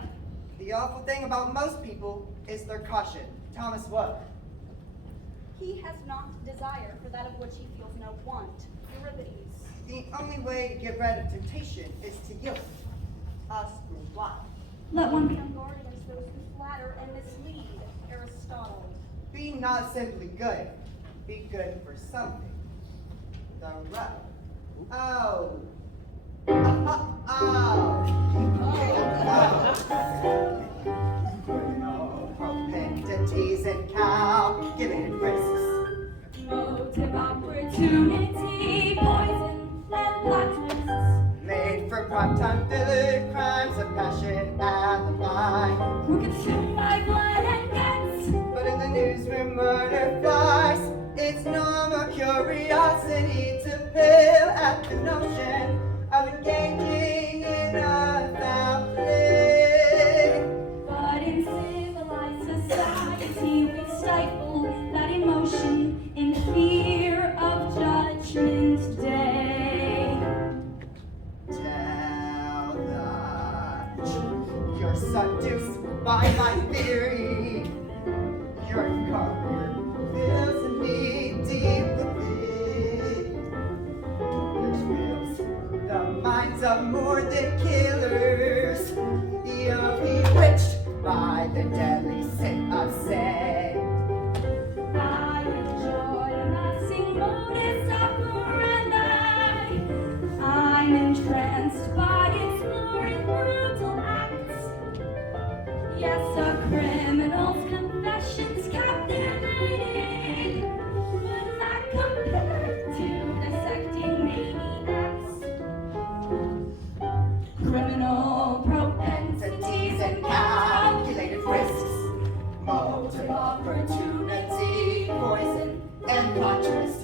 The awful thing about most people is their caution. Thomas Wood. He has not desire for that of which he feels no want. Euripides. The only way to get rid of temptation is to yield. Ask why. Let one be On guard against those who flatter and mislead. Aristotle. Be not simply good. Be good for something. The row. Oh. Propensities and calculated risks. Motive, opportunity, poison, and plot twists. Made for prime time filler, crimes of passion and the lie. We're consumed by blood and guts. But in the newsroom murder flies. It's no more curiosity to pill at the notion of engaging in a foul play. But in civilized society, we stifle that emotion in fear of judgment day. You're seduced by my theory. Your career fills me deep within, which fills the minds of more than killers. You're bewitched by the deadly sin of sin. I enjoy amassing motives operandi. I'm entranced by its lurid, brutal acts. Yes, a criminal's confessions captivating, but not compared to dissecting maniacs. Criminal propensities and Calculated risks, motive, opportunity, poison, and plot twist.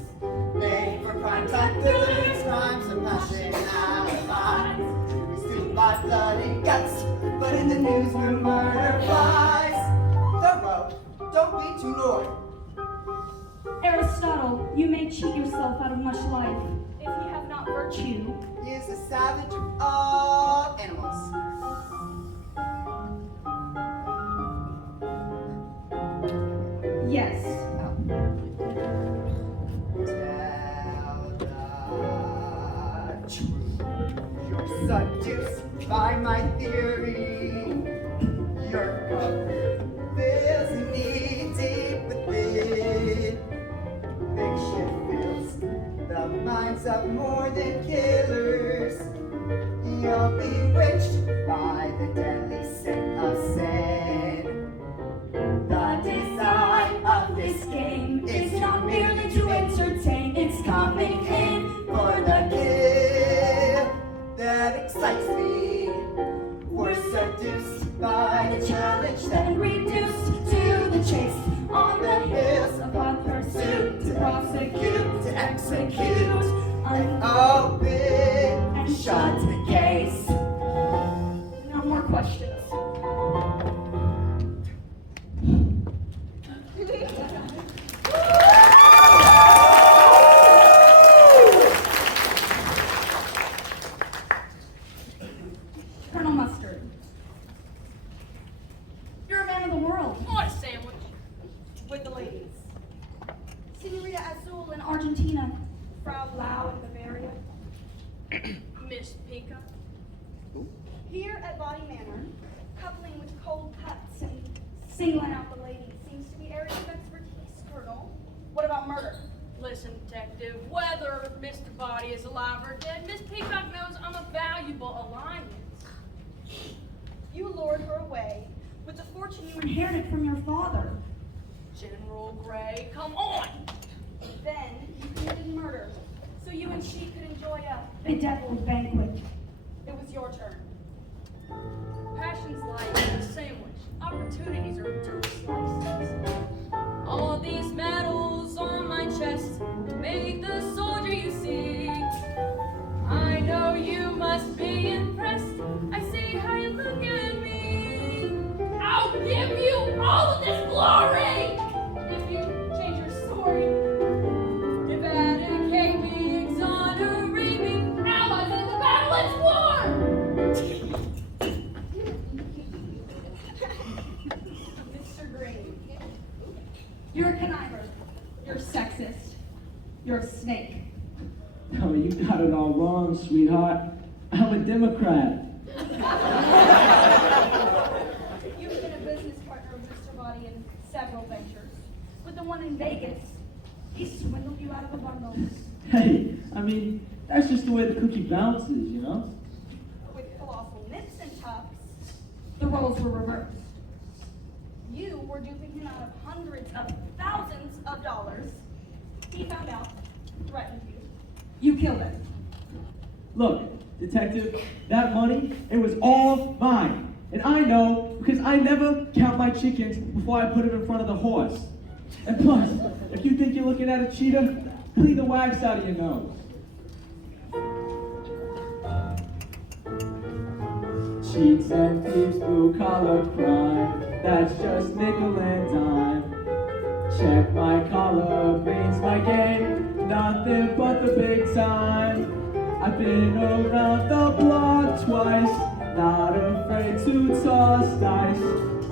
Made for prime time villains, crimes of passion, alibis. Consumed by blood and guts, but in the newsroom murder flies. Thorough, don't be too loyal. Aristotle, you may cheat yourself out of much life if you have not virtue. He is the savage of all animals. Yes. Tell the truth. You're seduced by my theory. Your career fills me deep within. Fiction fills the minds of more than killers. You're bewitched by the deadly sin of sin. The design of this game is not merely to entertain, it's coming in For the kill that excites me, we're seduced by the challenge, then reduced to the chase on the hills of our pursuit to prosecute, to execute an open and shut the case. No more questions. Colonel Mustard, you're a man of the world. Want a sandwich? With the ladies. Senorita Azul in Argentina. Frau Blau in Bavaria. Miss Peacock? Here at Body Manor, coupling with cold cuts and singling out the ladies seems to be areas of expertise, Colonel. What about murder? Listen, detective, whether Mr. Body is alive or dead, Miss Peacock knows I'm a valuable alliance. You lured her away with the fortune you Inherited from your father. General Gray, come on! then you committed murder, so you and she could enjoy a. Bedeviled banquet. It was your turn. Passion's like a sandwich. Opportunities are two slices. All of these medals on my chest make the soldier you see. I know you must be impressed. I see how you look at me. I'll give you all of this glory if you change your story. Eradicate me, exonerate me. Allies in the battle, it's war! Mr. Green. You're a conniver. You're sexist. You're a snake. Oh, you got it all wrong, sweetheart. I'm a Democrat. You've been a business partner of Mr. Body in several ventures. With the one in Vegas, he swindled you out of a bundle. Hey, I mean, that's just the way the cookie bounces, you know? With colossal nips and tucks, The roles were reversed. you were duping him out of hundreds of thousands of dollars. He found out, threatened you. You killed him. Look, detective, that money, it was all mine. And I know because I never count my chickens before I put them in front of the horse. And plus, if you think you're looking at a cheetah, clean the wax out of your nose. Cheats and thieves, blue collar crime, that's just nickel and dime. Check my collar, means my game, nothing but the big time. I've been around the block twice, not afraid to toss dice.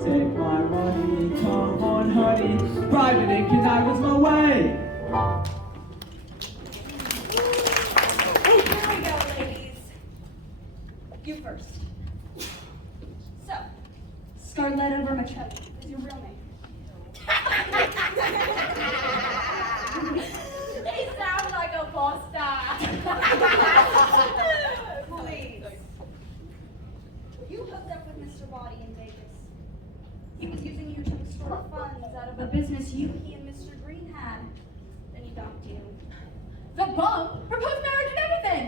Take my money, come on, honey. Private and connivance my way. Here we go, ladies. You first. So, Scarlett Vermicelli. is your real name? He sounds like a poster. Please. You hooked up with Mr. Body in Vegas. He was using you to extort funds out of a business he and Mr. Green had. Then he dumped you. The bump? Proposed marriage and everything!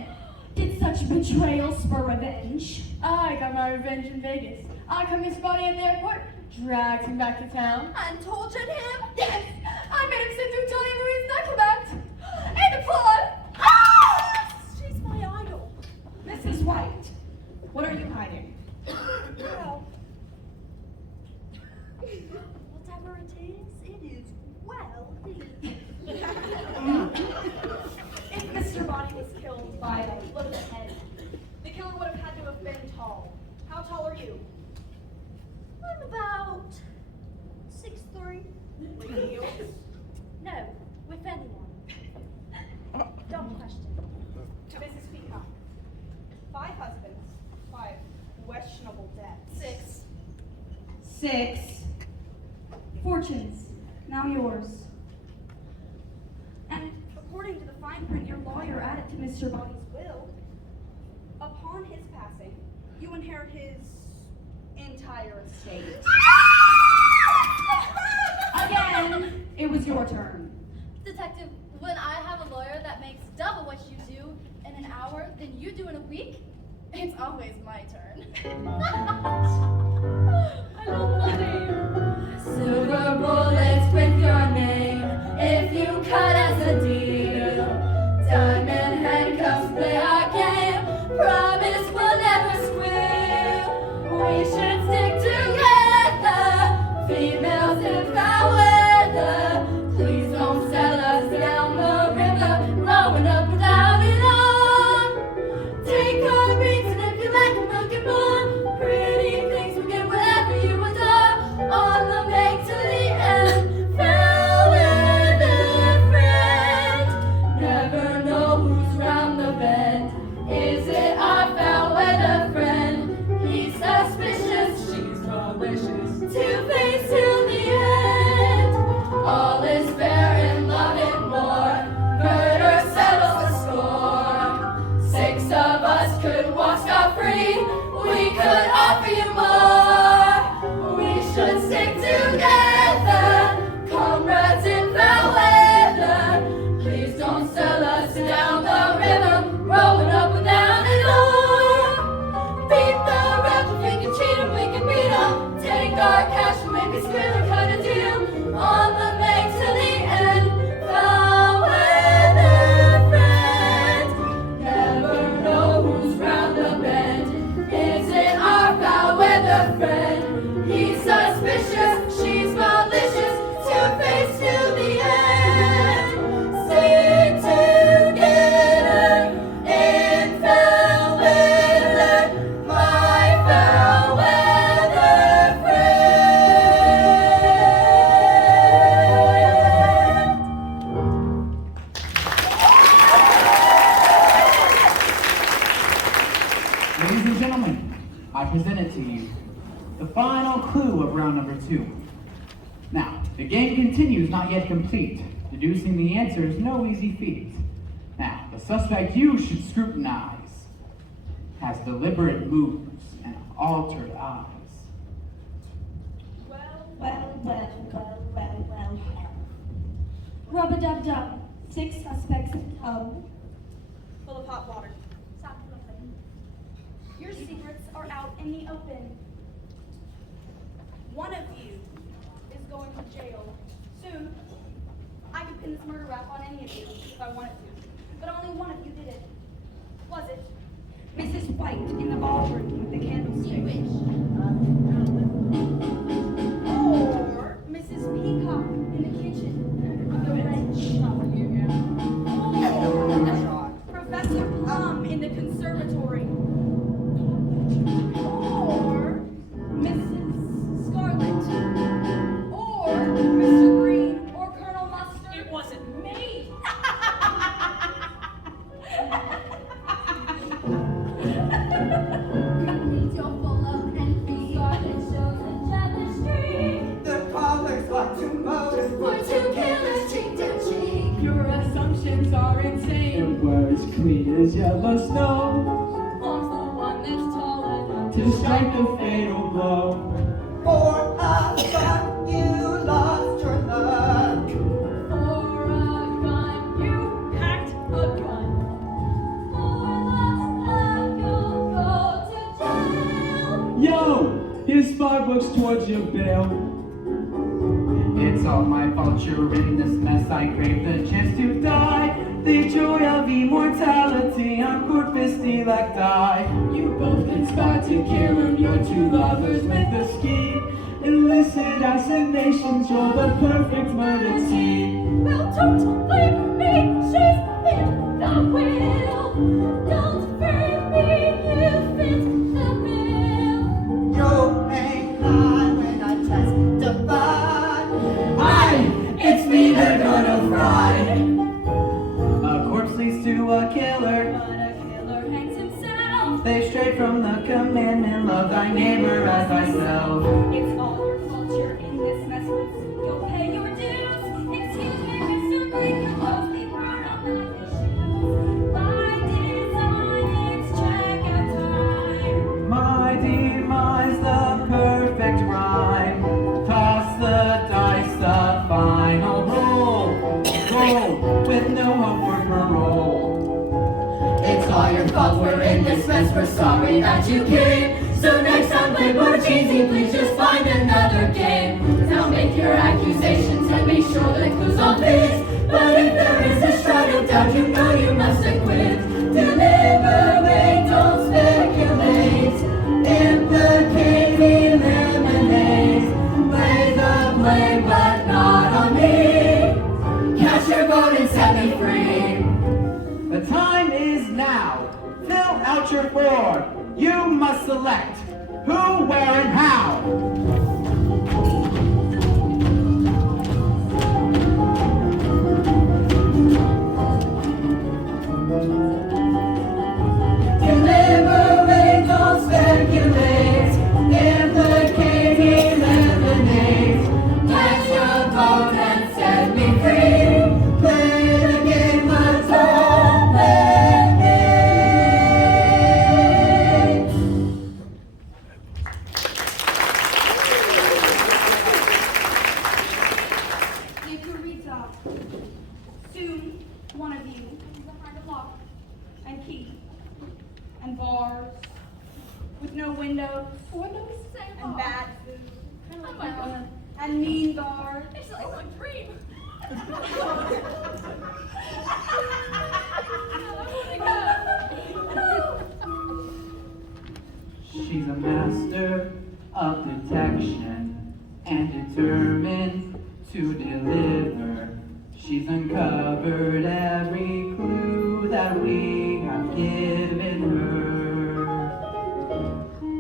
Did such betrayal spur revenge? I got my revenge in Vegas. I caught Miss Body at the airport, dragged him back to town. And tortured him? Yes! I made him sit through Johnny Marie's knuckle act. And applaud! Ah! She's my idol. Mrs. White, what are you hiding? Well, whatever it is well hidden. If Mr. Body was killed by a blow to the head, the killer would have had to have been tall. How tall are you? I'm about 6'3". With heels? No, with anyone. Dumb question. Mrs. Peacock. 5 husbands, 5 questionable deaths. 6. 6. Fortunes, now yours. And according to the fine print your lawyer added to Mr. Body's will, upon his passing, you inherit his entire estate. Again, it was your turn. Detective, when I have a lawyer that makes double what you do in an hour than you do in a week, it's always my turn. I love money. Silver bullets with your name, if you cut as a deal. Diamond handcuffs play our game, promise we'll never squeal. We should stick together, females in foul weather. Please don't sell us down the river, growing up without it on. Take our beats and if you like them, look at more. Pretty things will get whatever you adore. On the make to the end, foul weather friend. Never know who's round the bend. Is it our foul weather friend? He's suspicious, she's malicious. Two-faced till the end. All is fair in love and war. Murder settles the score. 6 of us could walk scot-free. We could offer you more. We should stick together, comrades in foul weather. Please don't sell us down the river, rolling up without it all. Beat the rep, if we can cheat 'em, we can beat 'em. Take our cash and make a squeal and cut a deal. On the make to the end, foul weather friend. Never know who's round the bend. Is it our foul weather friend? He's suspicious, she's malicious. Two-faced till the end. Stick together in foul weather, my foul weather friend. Ladies and gentlemen, I present it to you, the final clue of round number 2. Now, the game continues, not yet complete. Deducing the answer is no easy feat. Now, the suspect you should scrutinize has deliberate moves and altered eyes. Well. Rub-a-dub-dub. 6 suspects in tow. Full of hot water. Stop nothing. Your secrets are out in the open. One of you is going to jail soon. I could pin this murder rap on any of you if I wanted to, but only one of you did it. Was it Mrs. White in the ballroom with the candlestick. or Mrs. Peacock in the kitchen with the wrench? Or Professor Plum in the conservatory? moves are insane. And we're as clean as yellow snow Long's the one that's tall enough to strike the fatal blow. For a gun, you lost your love. For a gun, you packed a gun. Yo, here's $5 towards your bail. It's all my fault you're in this mess. I crave the chance to die. The joy of immortality on corpus delicti. You both conspired to kill your two lovers with a scheme. Illicit assassinations, you're the perfect murder team. Well, don't blame me, she's in the will. Don't frame me, you fit the bill. You ain't lie when I testify. It's me they're gonna fry. A corpse leads to a killer. But a killer hangs himself. They stray from the commandment, love thy neighbor as thyself. It's all your fault you're in this mess. You'll pay your dues. Excuse me, Mr. Blake, close the front of my shoes. By design, it's checkout time. My demise, the perfect rhyme. Toss the dice, the final roll. Roll with no hope for parole. It's all your fault we're in this mess. We're sorry that you came. So next time play more cheesy, please just find another game. Now make your accusations and make sure the clues all fit. But if there is a shred of doubt, you know you must acquit. Deliberate, don't speculate. Implicate, eliminate. Lay the blame, but not on me. Cast your vote and set me free. The time is now. Fill out your form. You must select who, where, and how. Deliberate, don't speculate. Implicate, eliminate. Cast your vote and set me free. Play the game, but don't let me. Nikurita. Soon, one of you will find a lock and key and bars with no windows and bad food Oh my god. and mean guards. It's like my dream. She's a master of detection and determined to deliver. She's uncovered every clue that we have given her.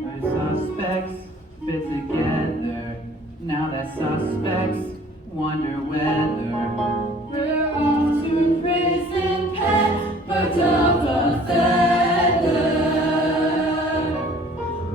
Her suspects fit together. Now that suspects wonder whether We're off to prison pen, birds of a feather.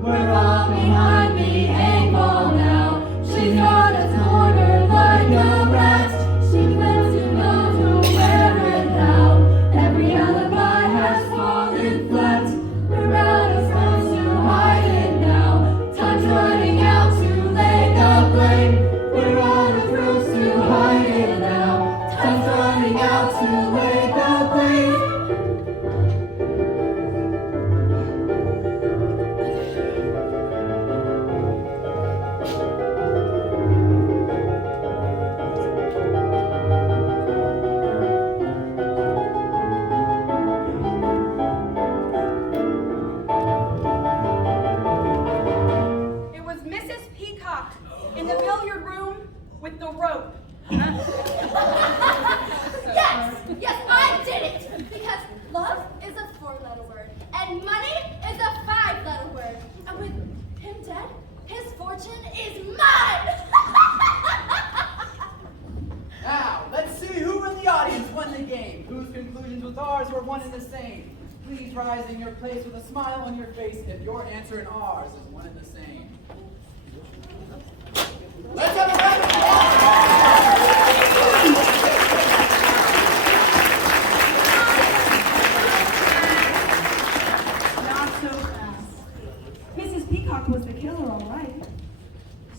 We're all behind the eight ball now. She's got us cornered like a rat. She plans to know who, where, and how. Every alibi has fallen flat. We're out of friends to hide it now. Time's running out to lay the blame. We're out of rooms to hide it now. Time's running out to lay the blame. It was Mrs. Peacock in the billiard room with the rope. Yes, I did it! Because love is a 4-letter word, and money is a 5-letter word. And with him dead, his fortune is mine! Now, let's see who in the audience won the game, whose conclusions with ours were one and the same. Please rise in your place with a smile on your face if your answer and ours is one and the same. Let's have a round of applause!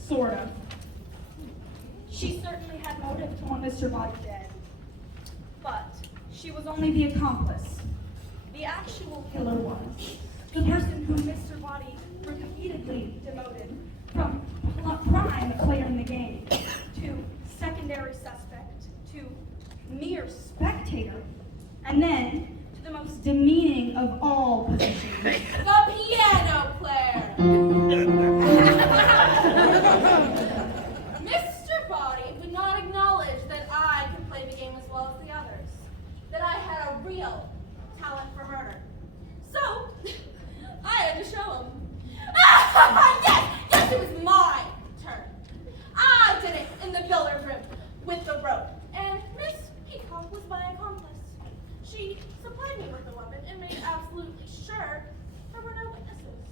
Sort of. She certainly had motive to want Mr. Body dead. But she was only the accomplice. The actual killer was the person whom Mr. Body repeatedly demoted from prime player in the game to secondary suspect to mere spectator, and then to the most demeaning of all positions. The piano player. Mr. Body would not acknowledge that I could play the game as well as the others, that I had a real talent for murder. So, I had to show him. Yes, it was my turn. I did it in the billiard room with the rope, and Miss Peacock was my accomplice. She supplied me with the weapon and made absolutely sure there were no witnesses.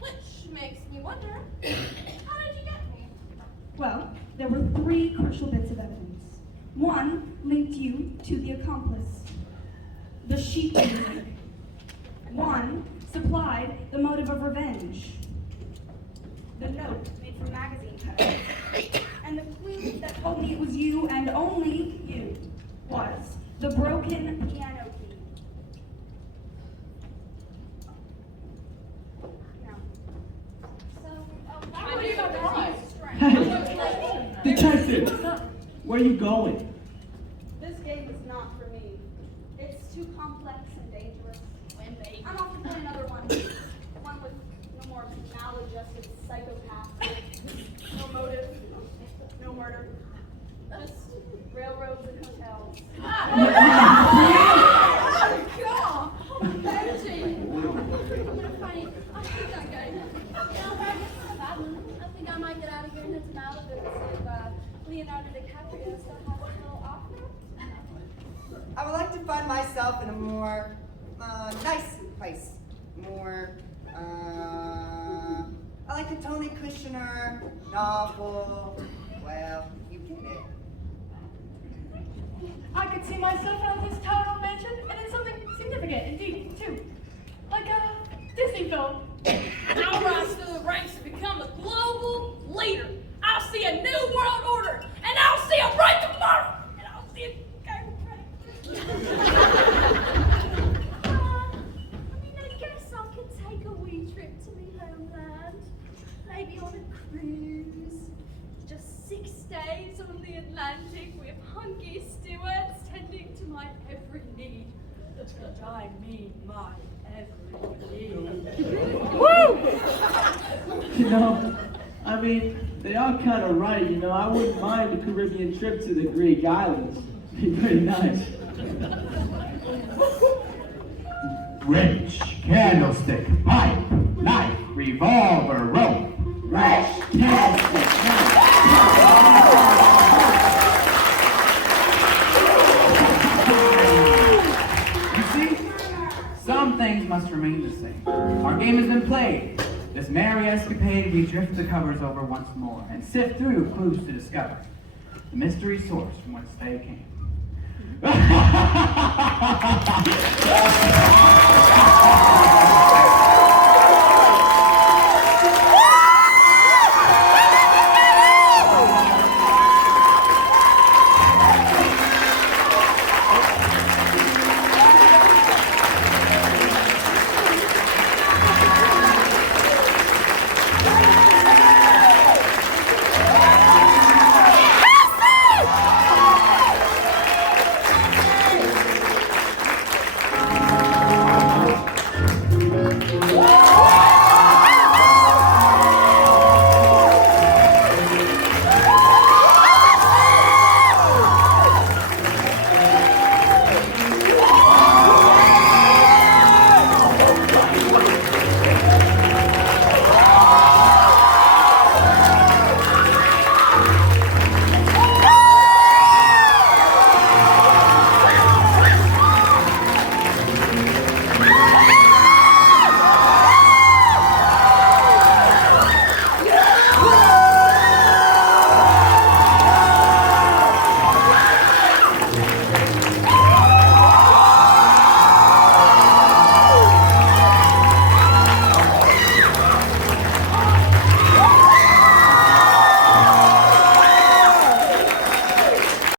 Which makes me wonder, how did you get me? Well, there were 3 crucial bits of evidence. One linked you to the accomplice, the sheet music. One supplied the motive of revenge, the note made from magazine covers. And the clue that told me it was you and only you was the broken piano key. Now, How do you know Hey, detective, where are you going? This game is not for me. It's too complex and dangerous. I'm off to play another one. One with no more maladjusted psychopath. No motive. No murder. Just railroads and hotels. I think I might get out of here and head to Malibu to see if Leonardo DiCaprio still has a little offer. I would like to find myself in a more nice place. More, I like a Tony Kushner novel. Well, you get it. I could see myself out of this town mansion, and it's something significant indeed, too. Like a Disney film. I'll rise through the ranks to become a global leader. I'll see a new world order, and I'll see a bright tomorrow, and I'll see a I guess I could take a wee trip to my homeland. Maybe on a cruise. Just 6 days on the Atlantic with hunky stewards tending to my every need. I mean my every You know, I mean, they are kind of right, you know. I wouldn't mind a Caribbean trip to the Greek islands. It'd be pretty nice. Wrench, candlestick, pipe, knife, revolver, rope. Wrench, candlestick, You see, some things must remain the same. Our game has been played. This merry escapade, we drift the covers over once more and sift through clues to discover the mystery source from whence they came.